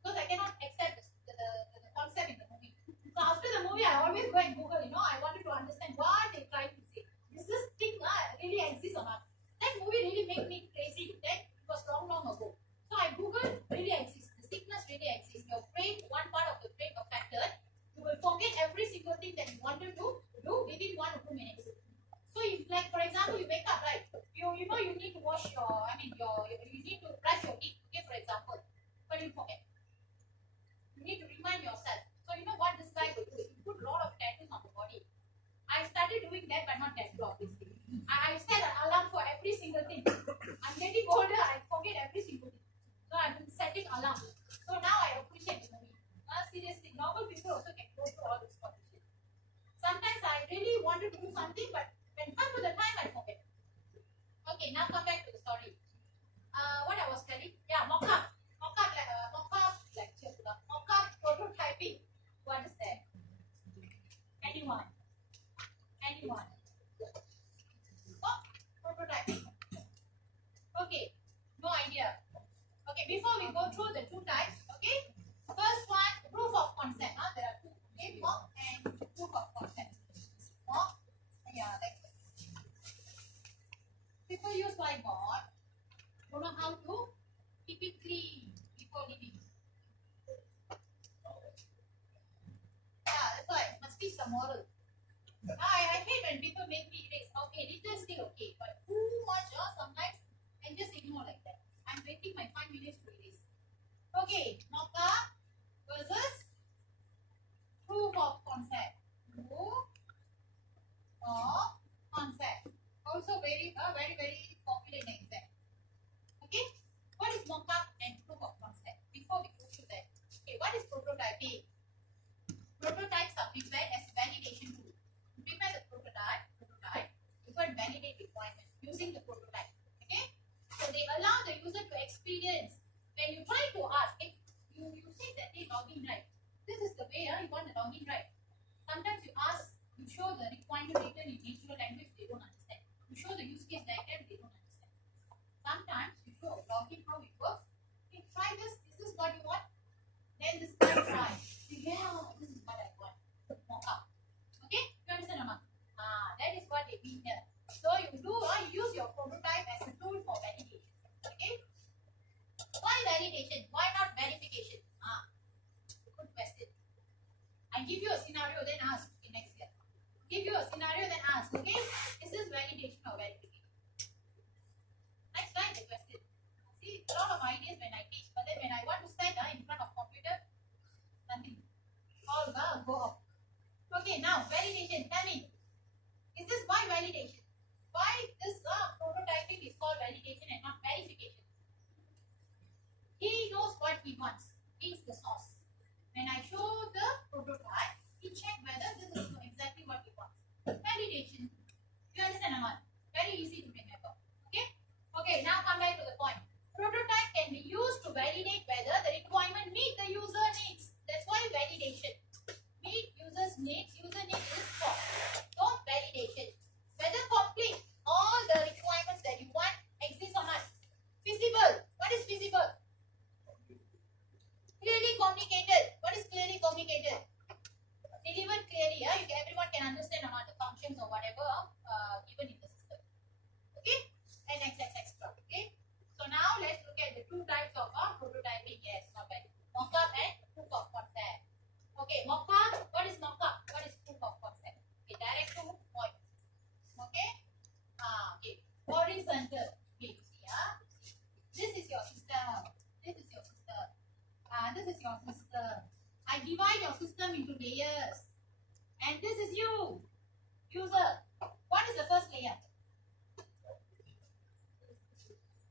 Because I cannot accept the concept in the movie. So after the movie, I always go and Google, you know, I wanted to understand what they tried to say. Is this thing really exists or not? That movie really made me crazy. That it was long ago. So I Googled, really exists. The sickness really exists. Your brain, one part of the brain affected, you will forget every single thing that you wanted to do within 1 or 2 minutes. So if, like, for example, you wake up, right? You know you need to watch getting older, I forget every single thing. So I've been setting alarm. So now I appreciate the movie. Seriously, normal people also can go through all this condition. Sometimes I really wanted to do something, but when come to the time, I forget. Okay, now come back to the story. What I was telling? Yeah, mock-up. Mock-up lecture. Mock-up prototyping. What is that? Anyone? Anyone? Oh, prototyping. Okay, no idea. Okay, before we go through the two types, okay? First one, proof of concept. There are two, okay? Mock and proof of concept. Mock, yeah, like this. People use whiteboard. Don't know how to keep it clean before leaving. Yeah, that's why. Must teach some moral. I hate when people make me erase. Okay, little still okay, but too much, sometimes I just ignore like that. I'm waiting my 5 minutes to erase. Okay, mock-up versus proof of concept. Proof of concept. Also very popular in exam. Okay, what is mock-up and proof of concept? Before we go to that, okay, what is prototyping? Prototypes are prepared as validation tool. To prepare the prototype, you can validate requirements using the prototype. Okay, so they allow the user to experience. When you try to ask, you say that they login right. This is the way you want the login right. Sometimes you ask, you show the requirement written in natural language, they don't understand. You show the use case diagram, they don't understand. Sometimes you show login how it works. Okay, try this. Is this what you want? Then this guy try. Yeah, this is what I want. Mock up. Okay, you understand, Amma? That is what they mean here. So you use your prototype as a tool for validation. Okay. Why validation? Why not verification? Good question. I give you a scenario, then ask. Okay, next year. Give you a scenario, then ask. Okay, is this validation or verification? Next time the question. See, a lot of ideas when I teach, but then when I want to stand in front of computer, nothing. All go off. Okay, now validation. Tell me, is this why validation? Why this prototyping is called validation and not verification? He knows what he wants. He's the source. When I show the prototype, he check whether this is exactly what he wants. Validation. You understand, Aman? Very easy to remember. Okay? Okay, now come back to the point. Prototype can be used to validate whether the requirement meet the user needs. That's why validation. Meet user's needs. User needs is for. Not validation. Whether complete all the requirements that you want exist or not. Feasible. What is feasible? Clearly communicated. What is clearly communicated? Delivered clearly. Everyone can understand about the functions or whatever given in the system. Okay? And extra. Okay? So now let's look at the two types of prototyping. Yes, not bad. Mock-up and proof of concept. Okay, mock-up. What is mock-up? What is proof of concept? Okay, direct to point. Okay? Okay. Horizontal. Okay, you see, this is your system. This is your system. This is your system. I divide your system into layers. And this is you, user. What is the first layer?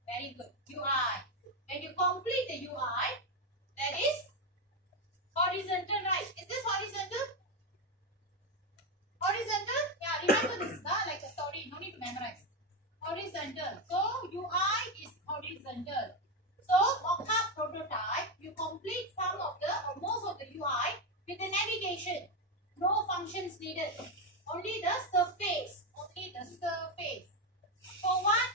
Very good. UI. When you complete the UI, that is horizontal, right? Is this horizontal? Horizontal? Yeah, remember this, like a story. No need to memorize. Horizontal. So UI is horizontal. So mock-up prototype, you complete some of the or most of the UI with the navigation. No functions needed. Only the surface. Only the surface. For what?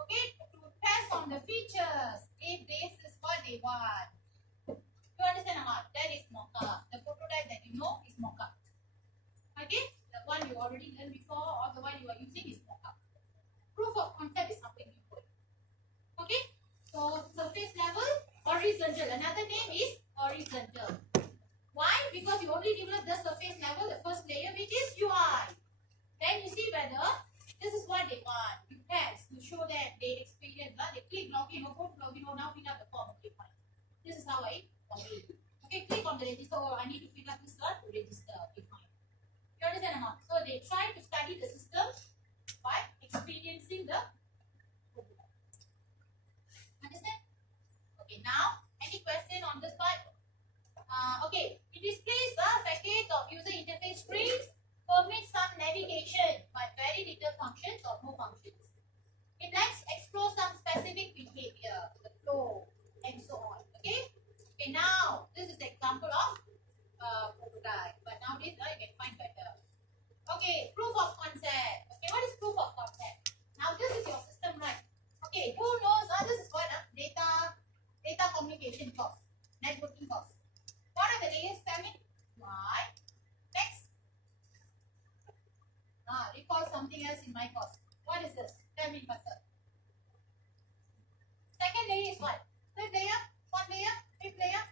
Okay, to test on the features. If this is what they want. You understand, Amma? That is mock-up. The prototype that you know is mock-up. Okay? The one you already learned before or the one you are using is mock-up. Proof of concept is something new. Okay? So surface level, horizontal. Another name is horizontal. Why? Because you only develop the surface level, the first layer, which is UI. Then you see whether this is what they want. You test, you show them, they experience, they click login, go to login, now fill up the form. Okay, fine. This is how I complete. Okay, click on the register. I need to fill up this to register. Okay, fine. You understand, Amma? So they try to study the system by experiencing the prototype. now any question on this part? Okay, it displays the package of user interface screens, permits some navigation but very little functions or no functions. It next explores some specific behavior, the flow, and so on. Okay. Okay. Now this is the example of prototype, but nowadays you can find better. Okay, proof of concept. Okay, what is proof of concept? Now this is your system, right? Okay, who knows? This is what data communication cost, networking cost. What are the layers? Tell me. Why? Next. Recall something else in my course. What is this? Tell me, Pastor. Second layer is what? Third layer? Fourth layer? Fifth layer?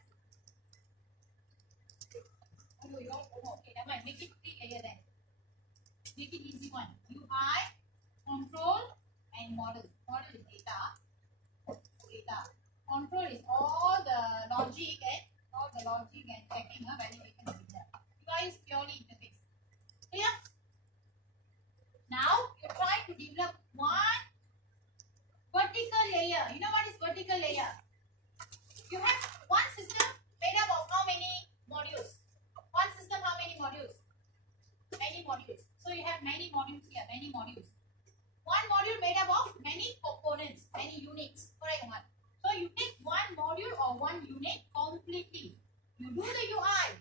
Oh, you don't know. Okay, never mind. Make it 3 layer then. Make it easy one. UI, control, and model. Model is data. Data. Control is all the logic and checking validation data. UI is purely interface. Clear? Now you try to develop one vertical layer. You know what is vertical layer? You have one system made up of how many modules? One system, how many modules? Many modules. So you have many modules here, many modules. One module made up of many components, many units. Correct or not? So you take one module or one unit completely. You do the UI,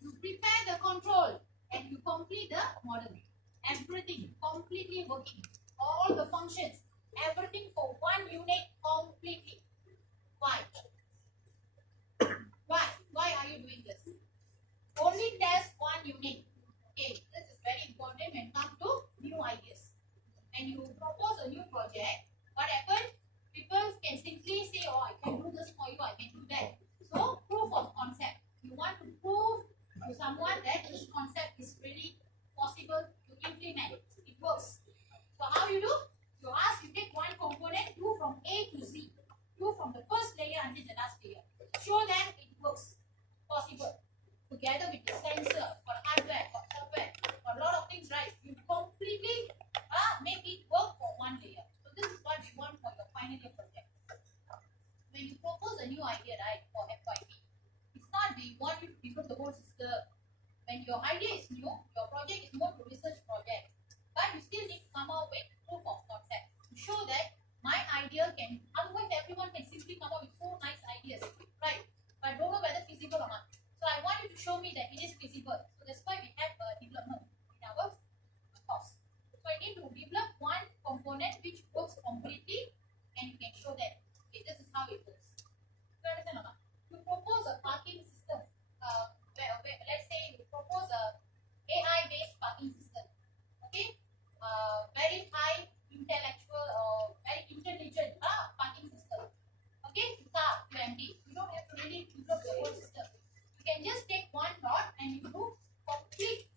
you prepare the control, and you complete the model. Everything completely working. All the functions, everything for one unit completely. Why? Why are you doing this? Only test one unit. Okay, this is very important when it comes to new ideas. When you propose a new project, what happens? People can simply say, oh, I can do this for you, I can do that. So, proof of concept. You want to prove to someone that this concept is really possible to implement. It works. So, how you do? You take one component, do from A to Z. Do from the first layer until the last layer. Show that it works. Possible. Together with the sensor, or hardware, or software, or a lot of things, right? You completely make it work for one layer. So this is what we want for your final year project. When you propose a new idea, right, for FYP, it's not that you want to develop the whole system. When your idea is new, your project is more to research project, but you still need to come out with proof of concept to show that my idea can. Otherwise, everyone can simply come up with so nice ideas, right? But don't know whether feasible or not. So I want you to show me that it is feasible. So that's why we have a development in our course. So I need to develop one component which works completely, and you can show that okay, this is how it works. You understand or not? You propose a parking system. Let's say you propose a AI-based parking system. Okay, very high intellectual or very intelligent parking system. Okay, car to empty. You don't have to really develop the whole system. You can just take one dot and you do complete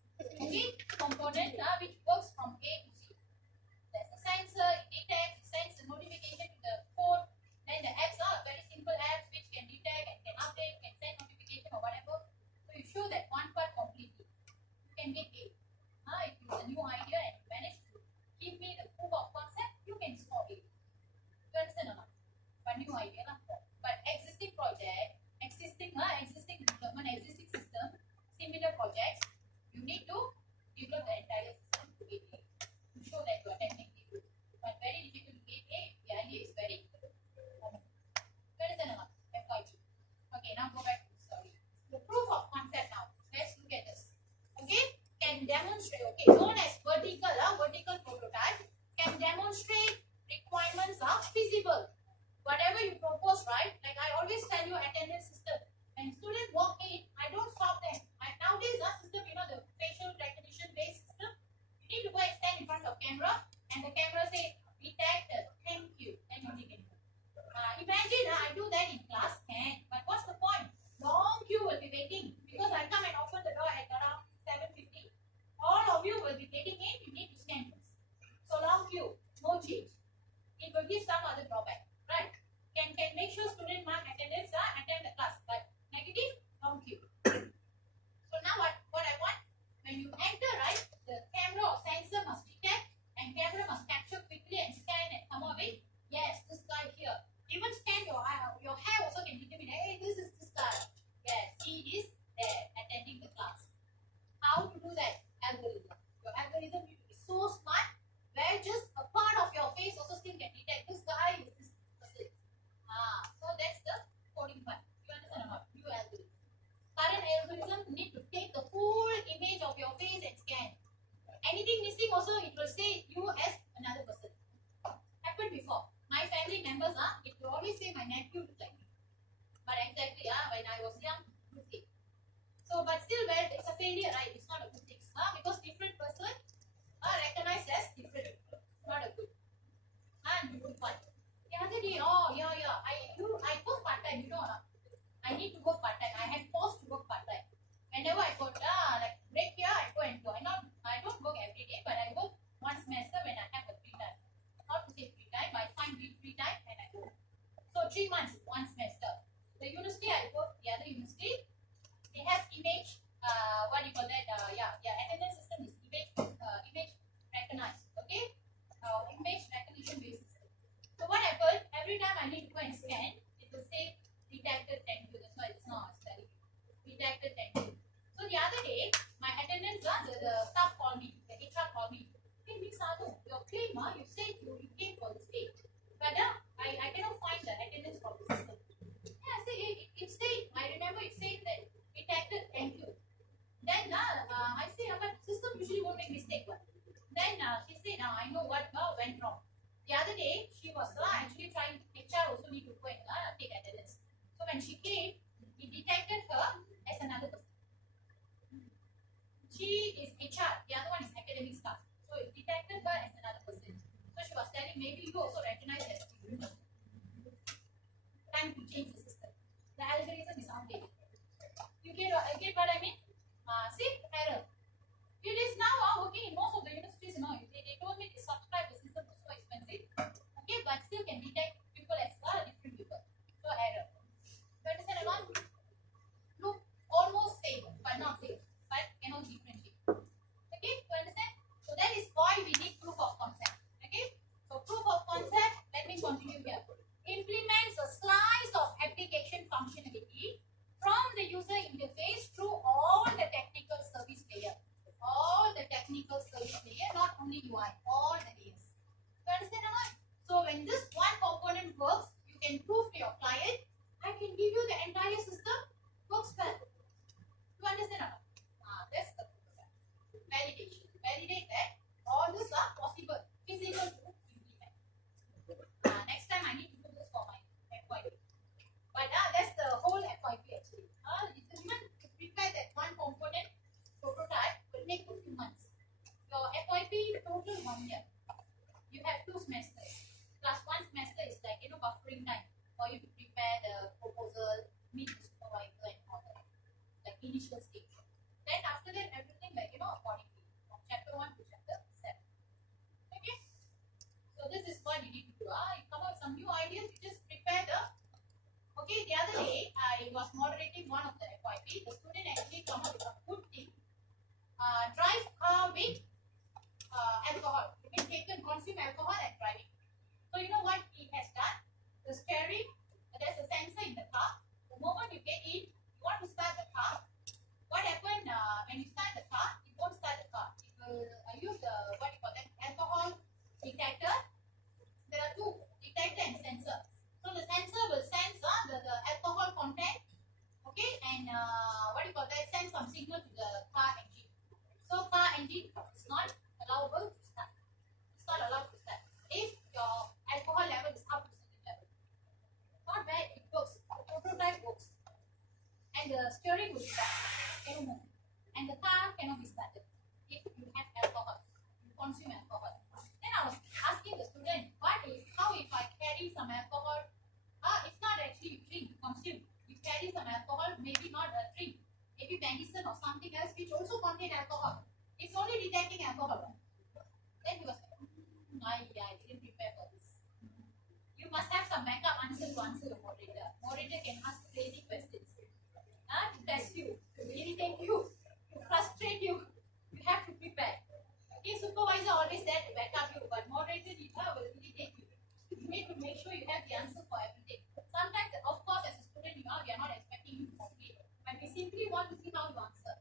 what do you call that? Yeah, attendance system is image recognized. Okay, image recognition based system. So what happened? Every time I need to go and scan, it will say detected 10Q. That's why it's not study. Detected 10Q. So the other day, my attendance, the staff called me, the HR called me. Hey, Miss Anu, your claim, you said you came for this day, but I cannot find the attendance from the system. Yeah, I say it said, I remember it said that detected 10Q. Then I say, but system usually won't make mistake. But then she said, I know what went wrong. The other day, she was actually trying, HR also need to go and take attendance. So when she came, it detected her as another person. She is HR, the other one is academic staff. So it detected her as another person. So she was telling, maybe you also recognize as different person. Time to change the system. The algorithm is outdated. You get what I mean? See, error. It is now working in most of the universities. They told me they subscribe the system was so expensive. Okay, but still can detect people as different people. So error. You understand or not? Look, almost same, but not same. But cannot differentiate. Okay, you understand? So that is why we need proof of concept. Okay, so proof of concept. Let me continue here. Implements a slice of application functionality from the user interface through all the technical service layer. All the technical service layer, not only UI, all the layers. You understand or not? So when this one component works, you can prove to your client, I can give you the entire system works well. You understand or not? That's the validation. Validate that all these are possible, feasible to implement. Next time I need to do this for my FYP. But that's the whole FYP actually. Even to prepare that one component prototype will take a few months. Your FYP total 1 year. You have 2 semesters. Plus 1 semester is like buffering time for you to prepare the proposal, meet the supervisor and all that. Like initial stage. Then after that everything accordingly. From chapter 1 to chapter 7. Okay? So this is what you need to do. You come up with some new ideas, you just prepare the. Okay, the other day I was moderating one of the FYP. The student actually come up with a good thing. Drive car with alcohol. You can take and consume alcohol and driving. So you know what he has done? The steering, there's a sensor in the car. The moment you get in, you want to start the car. What happened when you start the car? It won't start the car. It will use the alcohol detector. There are 2, detector and sensor. So the sensor will sense the alcohol content. Okay, and send some signal to the car engine. So car engine is not allowable to start. It's not allowed to start if your alcohol level is up to certain level. Not bad, it works. The prototype works. And the steering will be back. Cannot move. And the car cannot be started if you have alcohol. You consume alcohol. Then I was asking the student, how if I carry some alcohol? It's not actually you drink, you consume. You carry some alcohol, maybe not a drink. Maybe medicine or something else which also contain alcohol. It's only detecting alcohol. Then he was like, I didn't prepare for this. You must have some backup answer to answer the moderator. Moderator can ask crazy questions. To test you, to irritate you, to frustrate you. You have to prepare. Okay, supervisor always there to back up you, but moderator will irritate you. You need to make sure you have the answer for everything. Sometimes, of course, as a student, we are not expecting you to complete, but we simply want to see how you answer.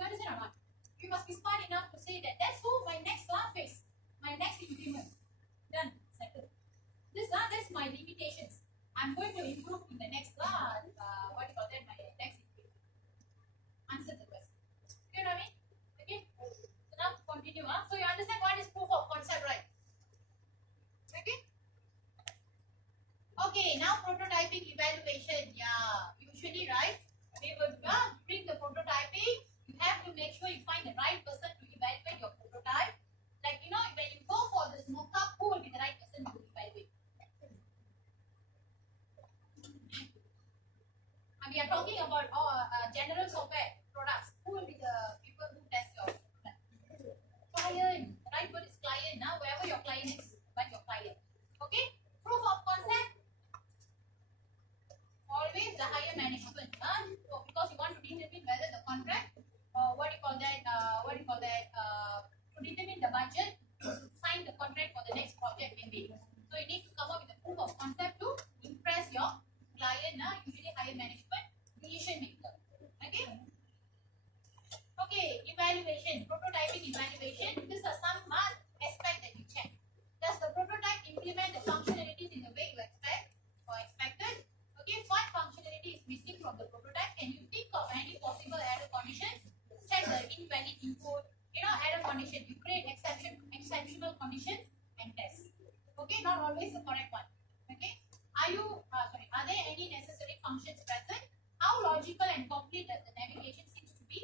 You understand or not? You must be smart enough to say that that's my next phase, my next increment. Done, settled. That's my limitations. I'm going to improve in the next my next increment. Answer the question. You know what I mean? Okay. So now continue. So you understand what is proof of concept, right? Okay. Okay. Now prototyping evaluation. Yeah. Usually, right? We would bring the prototyping. You have to make sure you find the right person to evaluate your prototype. Like when you go for this mock-up, who will be the right person to evaluate? And we are talking about general software products. Who will be the people who test your prototype? Client. The right word is client. Now, wherever your client is, but your client. Okay. Proof of concept. Always the higher management. So because you want to determine whether the contract prototyping evaluation, these are some aspects that you check. Does the prototype implement the functionalities in the way you expect or expected? Okay, what functionality is missing from the prototype? Can you think of any possible error conditions? Check the invalid input. Error condition. You create exceptional conditions and test. Okay, not always the correct one. Okay, are there any necessary functions present? How logical and complete does the navigation seems to be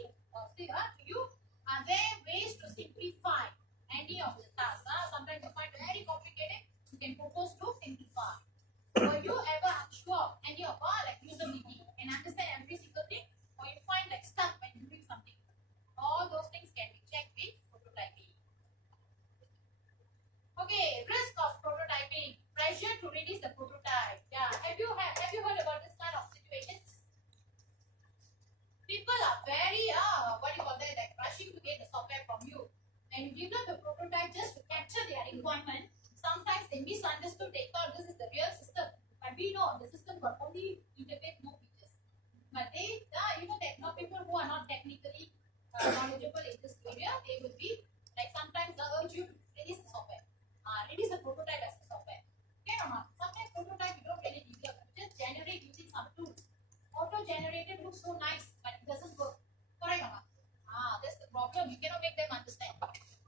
clear to you? Are there ways to simplify any of the tasks? Sometimes you find very complicated. You can propose to simplify. Were you ever unsure of any of like usability and understand every single thing, or you find like stuck when doing something? All those things can be checked with prototyping. Okay, risk of prototyping. Pressure to release the prototype. Yeah, have you heard about this kind of situations? People are very what do you call that? Like rushing to get the software from you, and you give them the prototype just to capture their requirement. Sometimes they misunderstood. They thought this is the real system, but we know the system got only interface, no features. But they, people who are not technically knowledgeable in this area, they will be like sometimes they urge you to release the software. Release the prototype as the software. Okay or not? Sometimes prototype you don't really develop. You just generate using some tools. Auto-generated looks so nice, but it doesn't work. Correct or not? That's the problem. You cannot make them understand.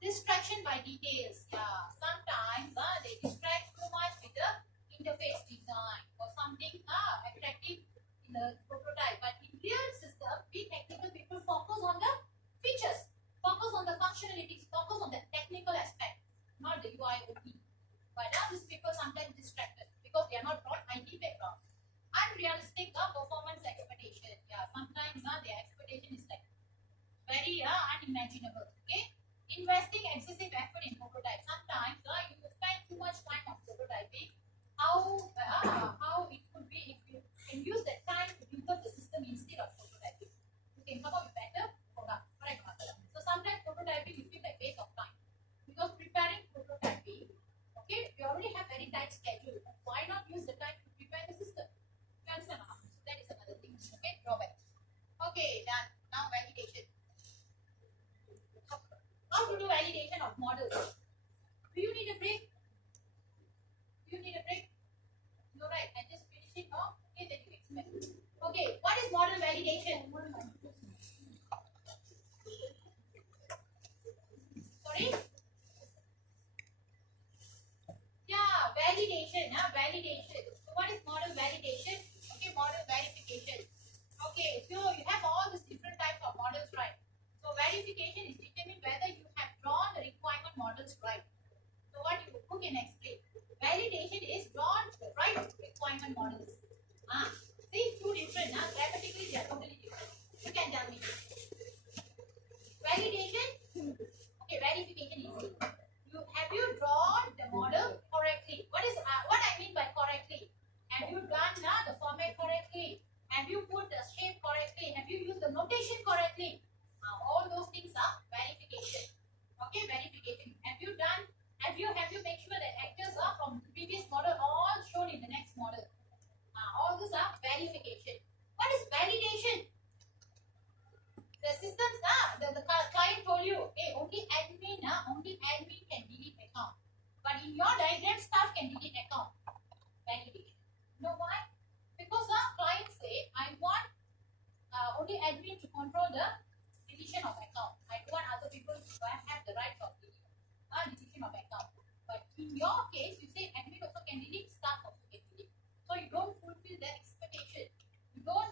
Distraction by details. Yeah, sometimes they distract too much with the interface design or something attractive in the prototype. But in real system, we technical people focus on the features, focus on the functionalities, focus on the technical aspect, not the UI OP. But these people sometimes distracted because they are not from IT background. Unrealistic performance expectation. Yeah, sometimes their expectation is like very unimaginable. Okay, investing excessive effort in prototype. Sometimes you spend too much time on prototyping. How it could be if you can use that time to develop the system instead of prototyping. You can come up with better product. Correct. So sometimes prototyping you feel like waste of time because preparing prototyping. Okay, we already have very tight schedule. Why not use the time to prepare the system? You understand? So that is another thing. Okay, drawback. Okay, done. Now validation. How to do validation of models? Do you need a break? Do you need a break? No, right. I just finished it off. Okay, then you explain. Okay, what is model validation? Sorry? Yeah, validation. Validation. So what is model validation? Okay, model verification. Okay, so you have all these different types of models, right? So verification is determined whether you have drawn the requirement models right. So who can explain? Validation is drawn the right requirement models. See, two different. Grammatically, they are totally different. You can tell me. Validation. Okay, verification is have you drawn the model correctly? What I mean by correctly? Have you done the format correctly? Have you put the shape correctly? Have you used the notation correctly? All those things are verification. Okay, verification. Have you make sure that actors are from the previous model all shown in the next model? All those are verification. What is validation? The systems, the client told you, hey, only admin can delete account. But in your diagram, staff can delete account. Validation. You know why? Because the client say, I want only admin to control the deletion of account. I don't want other people to have the rights of deletion of account. But in your case, you say admin also can delete, staff also can delete. So you don't fulfill the expectation. You don't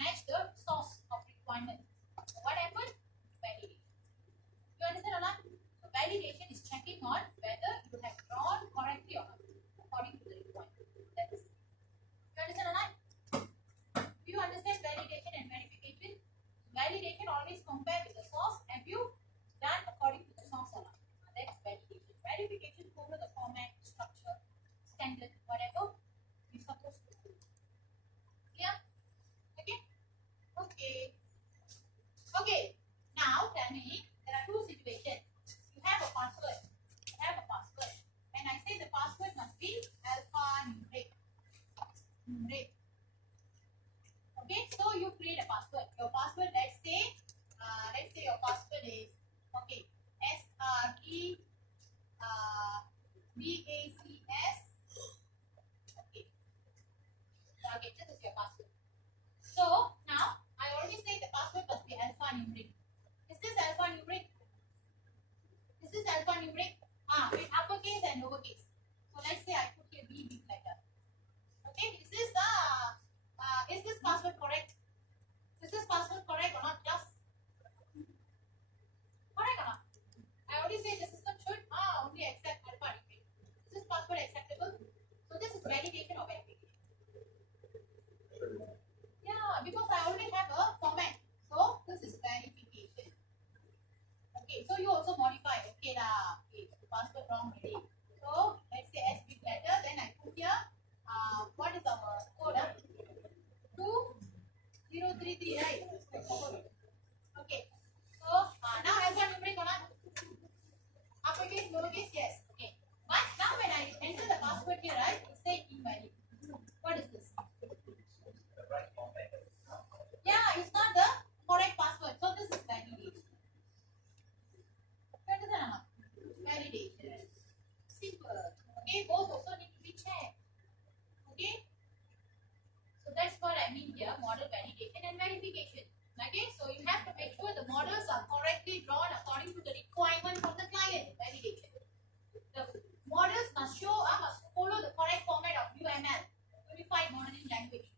match the source of requirement. So what happened? Validation. You understand or not? So validation is checking on whether you have drawn correctly or not according to the requirement. That is. You understand or not? Do you understand validation and verification? Validation always compare with the source. Have you done according to the source or not? That's validation. Verification follow the format, structure, standard, whatever you're supposed to do. Clear? Okay? Okay. Okay. Now tell me, there are two situations. You have a password. You have a password. And I say the password must be alphanumeric. Numeric. Okay, so you create a password. Your password, let's say your password is Okay, SRE BACS. Okay, okay, this is your password. So now I already say the password must be alphanumeric. Is this alphanumeric? Is this alphanumeric? With uppercase and lowercase. So let's say I put here B big like that. Okay, is this password correct? Is this password correct or not? Just correct or not? I already say the system should only accept alphanumeric. Is this password acceptable? So this is validation or verification. Yeah, because I already have a format. So this is verification. Okay, so you also modify. Okay, okay, password wrong already. So let's say S big letter, then I put here what is our code? 2033, right? Okay. So now alphanumeric or not? Uppercase, lowercase, yes. Okay. But now when I enter the password here, right, it says invalid. What is this? Yeah, it's not the correct password. So this is validation. What is that? Validation. Simple. Okay, both also need to be checked. Okay. So that's what I mean here, model validation and verification. Okay, so you have to make sure the models are correctly drawn according to the requirement from the client. Validation. The models must follow the correct format of UML, Unified Modeling Language.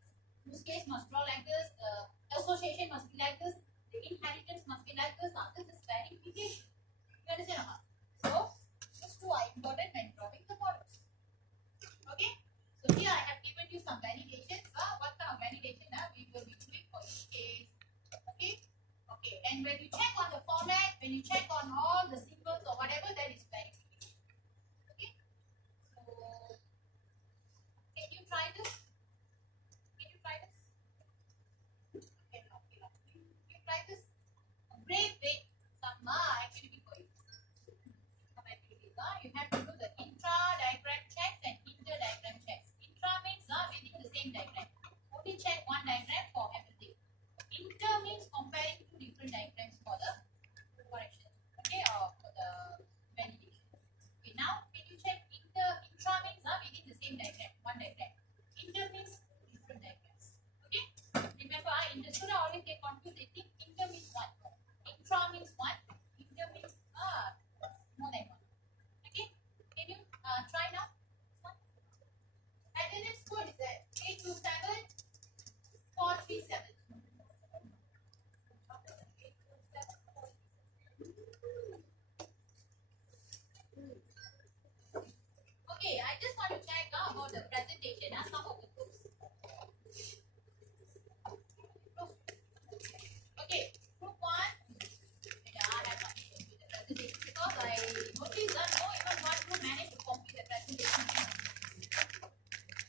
Use case must draw like this, the association must be like this, the inheritance must be like this, and this is verification. You understand or not? So, these two are important when drawing the models. Okay? So here I have given you some validations. What kind of validation we will be doing for each case. Okay? Okay. And when you check on the format, when you check on all the symbols or whatever, that is verification. Okay? So can you try this? Can you try this? Okay, no, okay, no. Can you try this? Break some activity for you. Some activities. You have to do the intra diagram checks and inter diagram checks. Intra means within the same diagram. Only check one diagram for everything. Inter means comparing two different diagrams for the correction. Okay, or for the validation. Okay, now can you check intra means within the same diagram, one diagram. Inter means different diagrams. Okay, remember in the student always get confused. They think inter means one, intra means one, inter means more than one. Okay, can you try now? And the next code is that 827 437. Okay, I just want to check about the presentation. Some of the groups. Okay, group one. Yeah, I have not shown you the presentation because I noticed that no even one group managed to complete the presentation.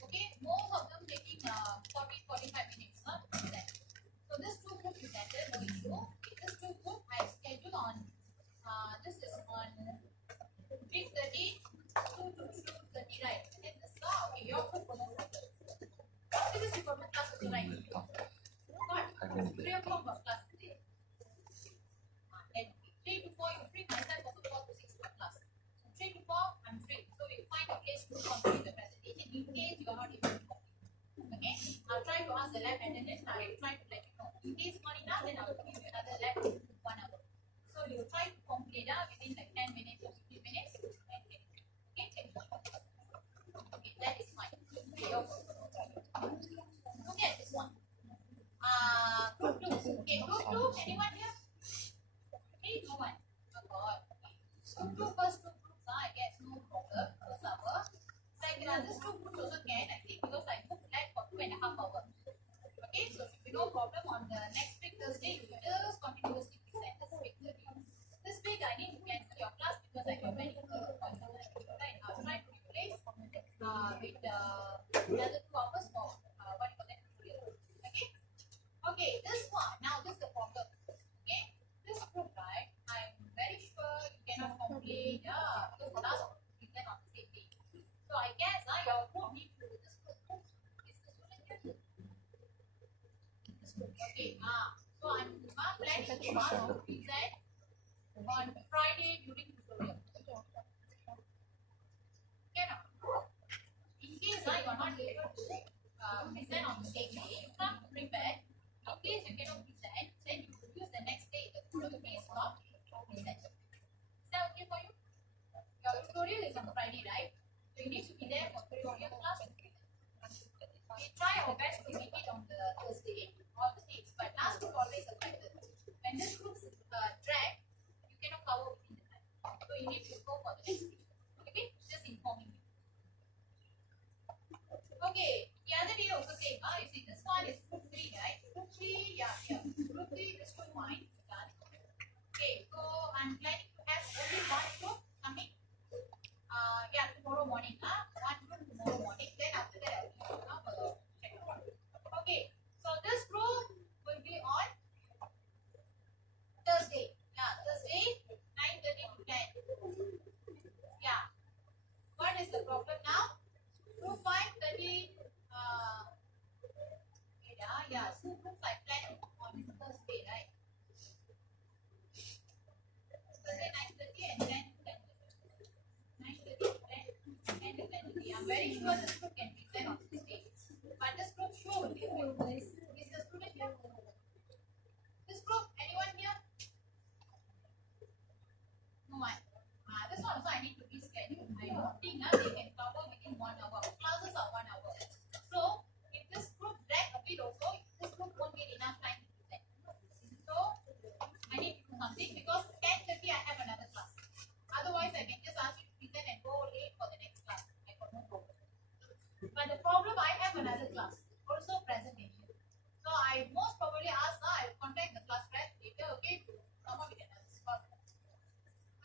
Okay, most of them taking 40-45 minutes. So this two group presented, no issue. Okay, this two group I schedule on. This is on week 30 to 30, right? And this okay, your group will no problem. This is your class also, right? What? 3 o'clock class today. And 3 to 4 you're free. Myself also 4 to 6 class. So 3 to 4 I'm free. So we find a place to complete the presentation in case you are not able to complete. Okay? I'll try to ask the lab attendant. I will try to let you know. In case not enough, then I will give you another lab 1 hour. So you try to complete within like 10 minutes or 15 minutes. Okay? Okay, that is fine. Look at this one. Group 2. Okay, group 2. Anyone here? Okay, no one. Oh God. Okay. Group 2, first 2 groups, I guess no problem. First hour. Second, this 2 groups also can, I think, because I booked that for 2.5 hours. Okay, so it should be no problem. On the next week, Thursday, you just continuously present this week. This week, I need to cancel your class because I have many points. Right, I'll try to replace with another 2 hours for what you call that tutorial. Okay? Okay, this one. Now, this is the problem. Okay? This group, right? I'm very sure you cannot complete because the last we can on the same day. So, I guess your group need to this group is the student here. This group. Okay. So, I'm planning to present on Friday during tutorial. Okay, now, in case you are not able to present on the same day, you come prepared. In case you cannot present, then you use the next day. The tutorial is not present. Is that okay for you? Your tutorial is on Friday, right? So you need to be there for tutorial class. We try our best to make it on the Thursday, all the days, but last week always affected. When this group drag, you cannot cover within the time. So you need to go for the next week. Okay? Just informing you. Okay, the other day also same. You see, this one is group 3, right? Group 3, yeah, here. Group 3 is group 1. Done. Okay, so I'm planning to have only one group coming. Yeah, tomorrow morning. One group tomorrow morning. Then after that, I will check out. Okay, so this group will be on Thursday. Yeah, Thursday, 9:30 to 10. Yeah. What is the problem now? Group 5:30. Yeah. So groups I plan on Thursday, right? Thursday 9:30 and 10 to 10:30. 9:30 to 10 to 10:30. I'm very sure this group can be done on Thursday. But this group sure will be good. Is the student here? This group, anyone here? No one. This one also I need to reschedule. I don't think they can cover within 1 hour. Classes are 1 hour. So if this group drag a bit also, this group won't get enough time to present. So I need to do something because 10:30 I have another class. Otherwise I can just ask you to present and go late for the next class. I got no problem. But the problem I have another class, also presentation. So I most probably ask I will contact the class rep later, okay, to come up with another spot.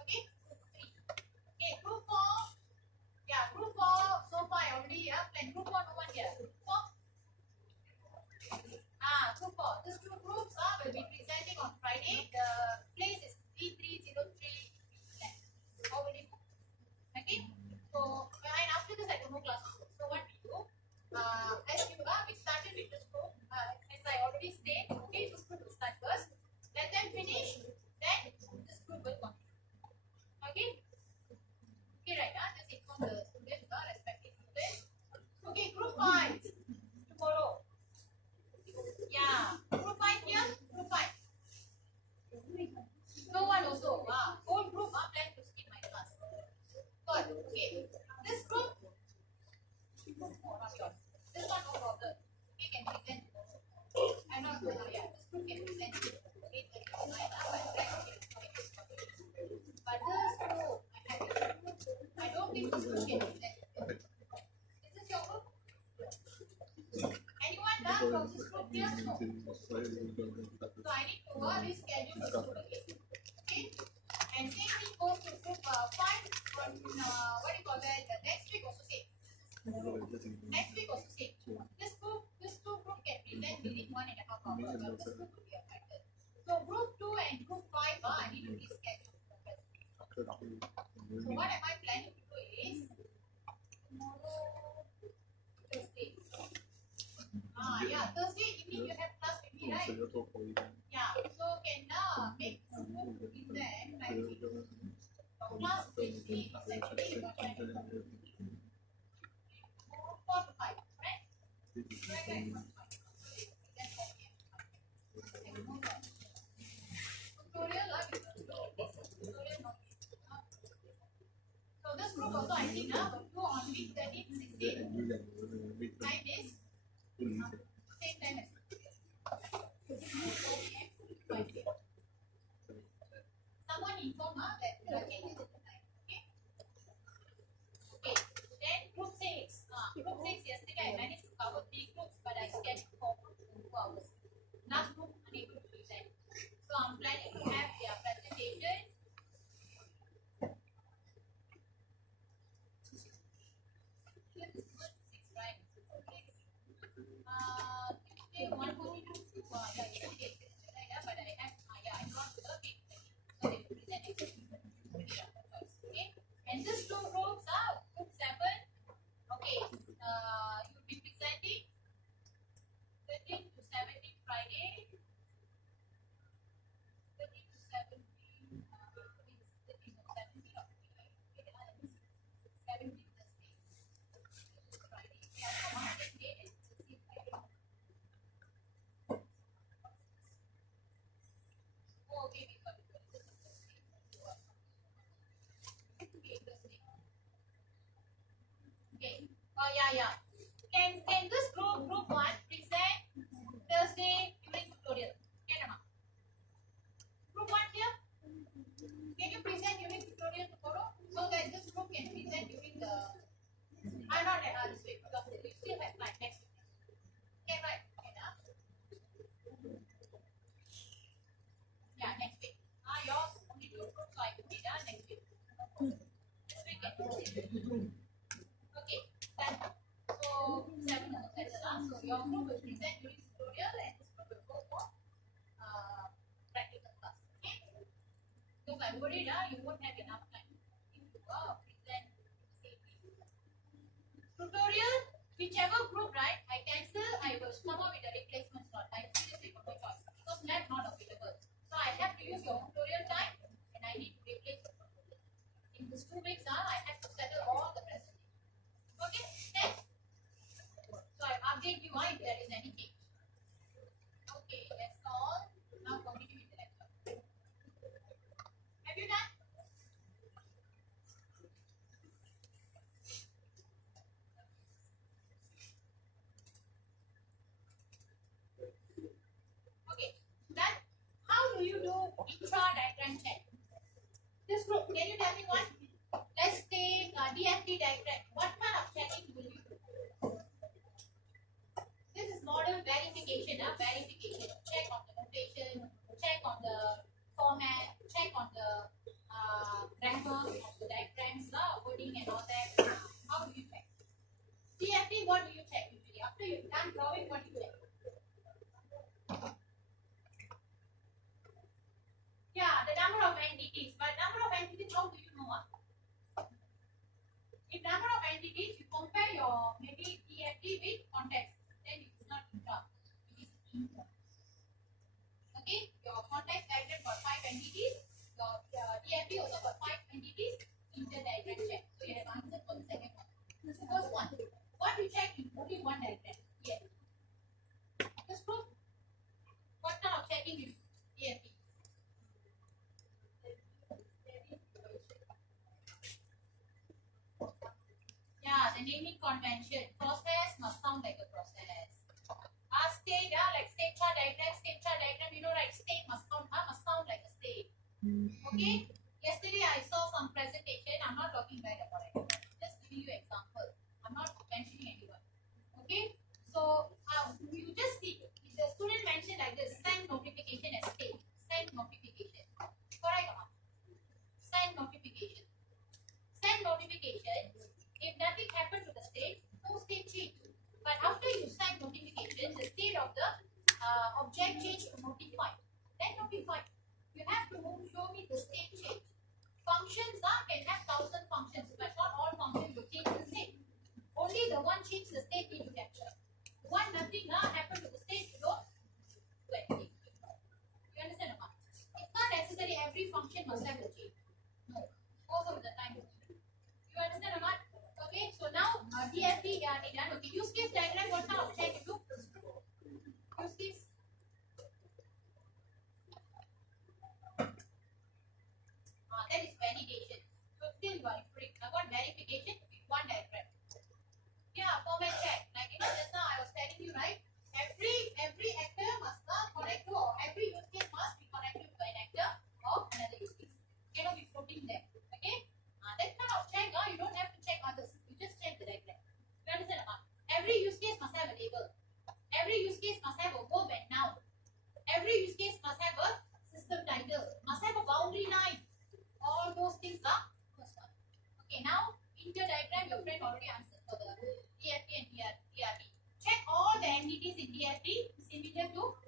Okay, group 3. Okay, group 4. Yeah, group 4. So far I already planned. Group 4, no one here. Group 4. Group 4. These two groups will be presenting on Friday. The place is 3303. Already booked. Okay. So and after this I don't know classes. So what we do? As you we started with this group. As I already said, okay, this group will start first. Let them finish. Then this group will continue. Okay. Okay, right? Just inform the students, respective students. Okay, group 5 tomorrow. Yeah, group 5 here. Group 5. No one also. Whole group plan to skip my class. Good. Okay. This group. Oh, not yours. This one no problem. We can present. I'm not sure. Yeah, this group can present. 8:39. But this group, I don't think this group can present. Is this your group? Anyone done from this group here? No. So I need to reschedule this group again. Okay? And same thing goes to group 5 on what do you call that? The next week also same. Next week also same. This two group can present within 1.5 hours. But this group will be affected. So group 2 and group 5 I need to reschedule. So what am I planning to do is tomorrow Thursday. Yeah, Thursday evening you have class with me, right? Yeah, so can make some group present like class with me is actually what I do. 4 to 5, right? Right. So this group also I think will do on week 13, 16. 9 days. Same time as someone inform that there are changes in the time. Okay. Okay. Then group 6. Group 6 yesterday I managed to cover 3 groups, but I scheduled 4 groups in 2 hours. Last group unable to present. So I'm planning to have their presentation. Right. Okay. 1 more. But I have I brought the big thing. So they will present it. Okay. And this 2 groups are group 7. Okay. You will be presenting 13 to 17 Friday. Yeah. Can this group 1 present Thursday during tutorial? Can or not? Group 1 here? Can you present during tutorial tomorrow? So that this group can present during the not this week because we still have like next week. Okay, right? Okay, now. Yeah, next week. Yours only 2 groups, so I will be done next week. This week can proceed. Okay, then so 7 more sessions. So your group will present during tutorial and this group will go for practical class. Okay? Because I'm worried you won't have enough time if you present safely. Tutorial, whichever group, right? I cancel, I will come up with a replacement slot. I seriously got no choice because lab not available. So I have to use your tutorial time and I need to replace your tutorial. In these 2 weeks, I have to settle all the presentation. Okay, next. So I update you if there is any change. Okay, that's all. Now continue with the lecture. Have you done? Okay, then how do you do intra-diagram check? This group, can you tell me what? Let's take DFT diagram. What kind of checking will you do? This is model verification. Verification. Check on the notation, check on the format, check on the grammar of the diagrams, wording and all that. How do you check? DFT, what do you check usually? After you've done drawing, what do you check? Yeah, the number of entities. But number of entities, how do you know what? If number of entities, you compare your maybe DFT with context, then it is not intra, it is inter. Okay, your context diagram got 5 entities, your DFT also got 5 entities, inter diagram check. So you have answered for the second one. The first one, what you check is only one diagram, DFT. This group, what kind of checking you do? DFT. Yeah, the naming convention. Process must sound like a process. State, like state chart diagram, you know, right? State must sound like a state. Okay? Yesterday I saw some presentation. I'm not talking bad about it. Just giving you example. I'm not mentioning anyone. Okay? So you just see the student mentioned like this: send notification as state. Send notification. Correct or not? Send notification. Send notification. If nothing happened to the state, no state change. But after you send notification, the state of the object change to notified. Then notified. You have to show me the state change. Functions can have 1,000 functions, but not all functions will change the state. Only the one change the state need to capture. One nothing happened to the state, you don't do anything. You understand or not? It's not necessary every function must have a change. No. Also with the time. You understand or not? Okay, so now DFT done. Okay, use case diagram, what kind of check you do? Use case. That is validation. So still you are referring. Now what verification? One diagram. Yeah, format check. Like just now I was telling you, right? Every actor must connect to, or every use case must be connected to an actor or another use case. Cannot be floating there. Okay? That kind of check, you don't have to check others. You just check the diagram. You understand? Every use case must have a label. Every use case must have a verb and noun. Every use case must have a system title. Must have a boundary line. All those things are first one. Okay, now inter diagram, your friend already answered for the DFT and DRT. Check all the entities in DFT similar to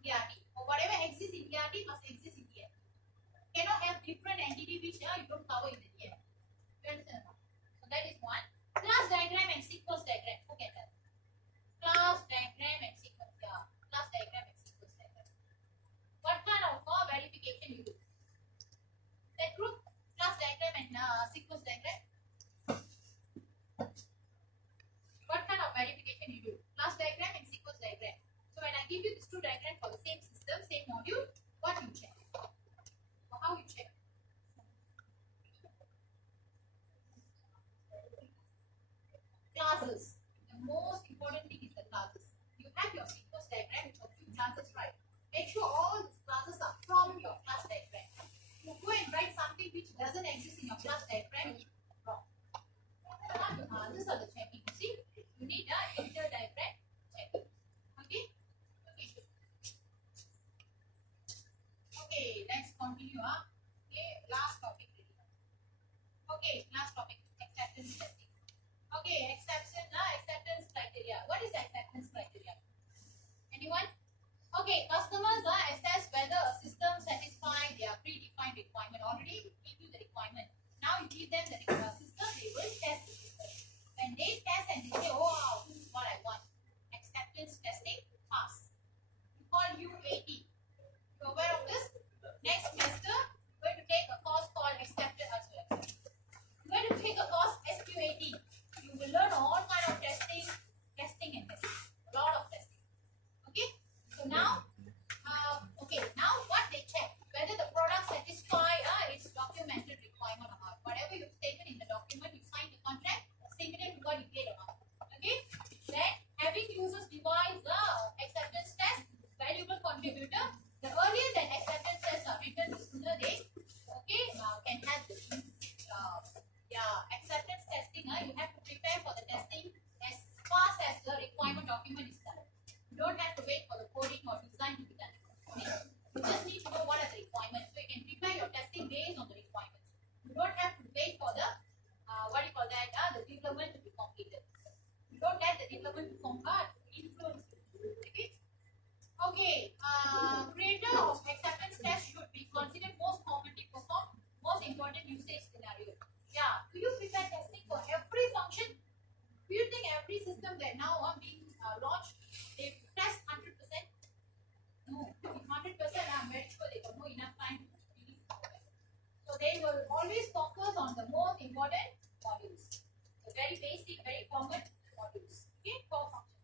DRT. Or whatever exists in DRT must exist in DFT. Cannot have different entity which you don't cover in the DFT. You understand? So that is one. Class diagram and sequence diagram. Who can tell? Class diagram and sequence. Yeah. Class diagram and sequence diagram. What kind of verification you do? That group, class diagram and sequence diagram. What kind of verification you do? Class diagram and sequence diagram. So when I give you these 2 diagrams for the same system, same module, what you check? Or how you check? optimally perform. Most important usage scenario. Yeah, do you prepare testing for every function? Do you think every system that now are being launched, they test 100%? No, if 100%, I'm very sure they got no enough time to really follow it. So they will always focus on the most important modules. The very basic, very common modules. Okay, core functions.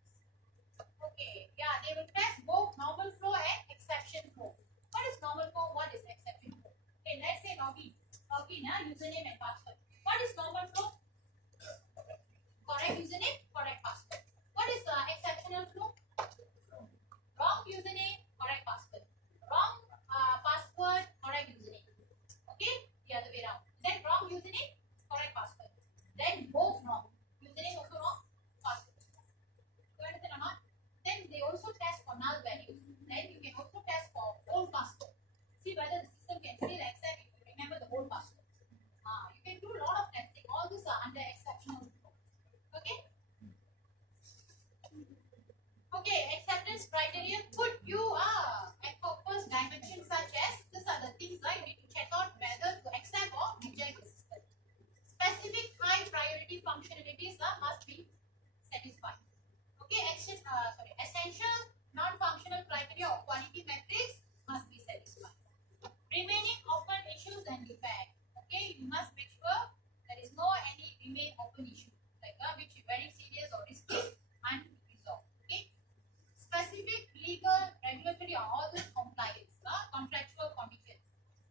Okay, yeah, they will test both normal flow and exception flow. What is normal flow? What is exception flow? Okay, let's say login, username and password. What is normal flow? Correct username, correct password. What is exceptional flow? Wrong username, correct password. Wrong password, correct username. Okay, the other way around. Then wrong username, correct password. Then both wrong. Username also wrong, password. You understand or not? Then they also test for null values. Then you can also test for old password. See whether the system can still accept if you remember the old password. You can do a lot of testing. All these are under exceptional flow. Okay? Okay, acceptance criteria could you encompass dimensions such as these are the things that you need to check out whether to accept or reject the system. Specific high priority functionalities must be satisfied. Okay, essential non-functional criteria or quality metrics must be satisfied. Remaining open issues and defects. Okay, you must make sure there is no any remain open issue like which is very serious or risky and resolved. Okay. Specific legal, regulatory, or other compliance, contractual conditions,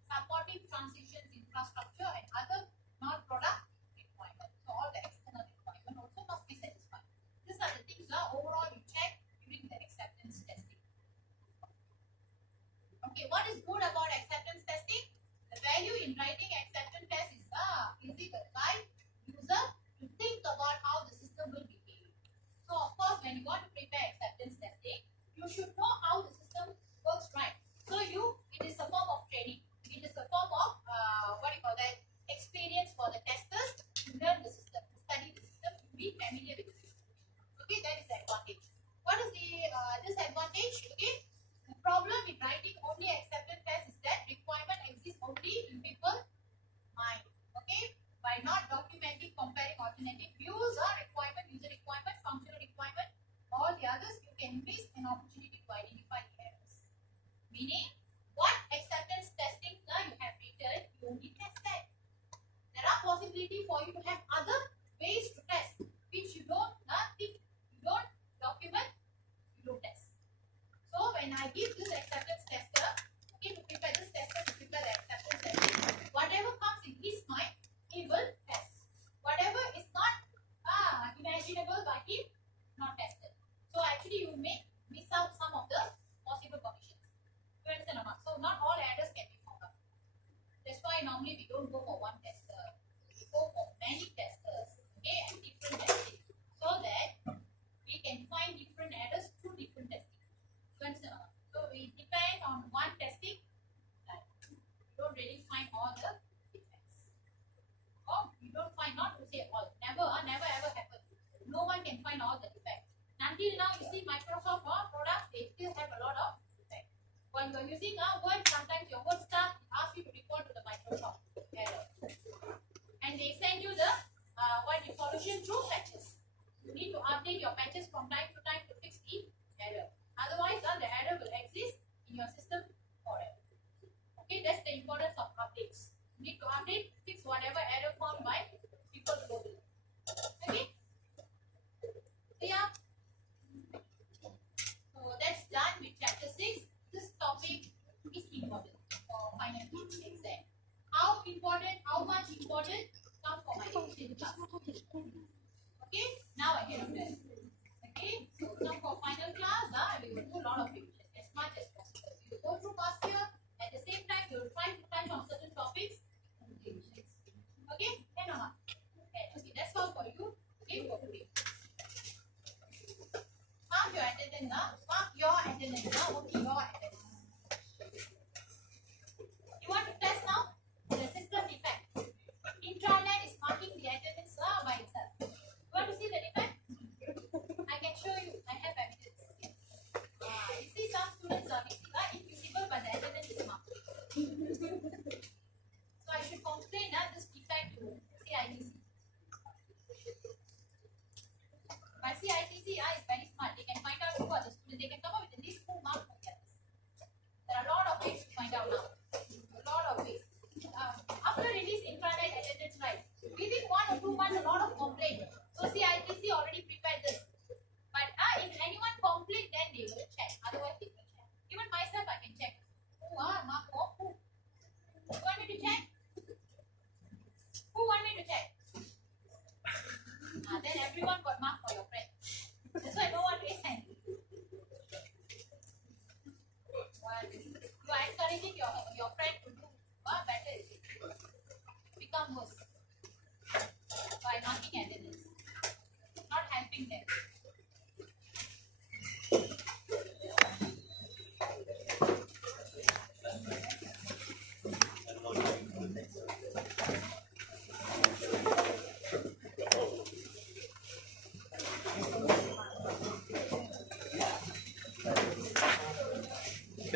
supporting transitions, infrastructure, and other non-product requirements. So all the external requirements also must be satisfied. These are the things overall you check during the acceptance testing. Okay, what is good about acceptance testing? The value in writing acceptance test is easy to guide user to think about how the system will behave. So of course, when you want to prepare acceptance testing, you should know how the system works, right? So it is a form of training. It is a form of experience for the testers to learn the system, to study the system, to be familiar with the system. Okay, that is the advantage. What is the disadvantage? Okay, the problem in writing only acceptance test is that requirement exists only in people's mind. Okay, by not documenting, comparing alternative views or requirement, user requirement, functional requirement, all the others, you can miss an opportunity to identify the errors. Meaning, what acceptance testing you have written, you only test that. There are possibility for you to have other ways to test, which you don't think, you don't document, you don't test. So when I give this acceptance tester, okay, to prepare this tester to prepare the acceptance testing, whatever comes in his mind, he will test. Whatever is not imaginable by him, not tested. So actually you may miss out some of the possible conditions. You understand or not? So not all errors can be found out. That's why normally we don't go for one tester. We go for many testers, okay, and different testing, so that we can find different errors through different testing. You understand or not? So we depend on one testing, like you don't really find all the defects. Or you don't find, not to say all, never ever happen. No one can find all the defects. Until now, you see Microsoft products, they still have a lot of defects. When you're using Word, sometimes your Word stuff asks you to report to the Microsoft error. And they send you the solution through patches. You need to update your patches from time to time to fix the error. Otherwise, the error will exist in your system forever. Okay, that's the importance of updates. You need to update, fix whatever error found by people globally. Okay? So yeah. So that's done with chapter 6. This topic is important for final exam. How important, how much important, come for my revision class. Okay, now I get on that. Okay, so come for final class, we will do a lot of revision as much as possible. We will go through past year, at the same time, we will try to touch on certain topics and revisions. Okay, and or not? Okay, that's all for you. Okay, for today. Mark your attendance, mark your attendance, only your attendance. You want to test now? The system defect. Intranet is marking the attendance by itself. You want to see the defect? I can show you. I have evidence. You see some students are missing invisible, but the attendance is marked.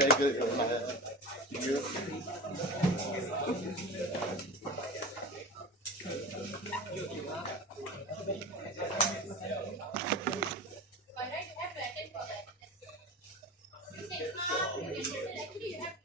Okay, good. Thank you. Alright, you have to attend for that. You say, you can listen. Actually, you have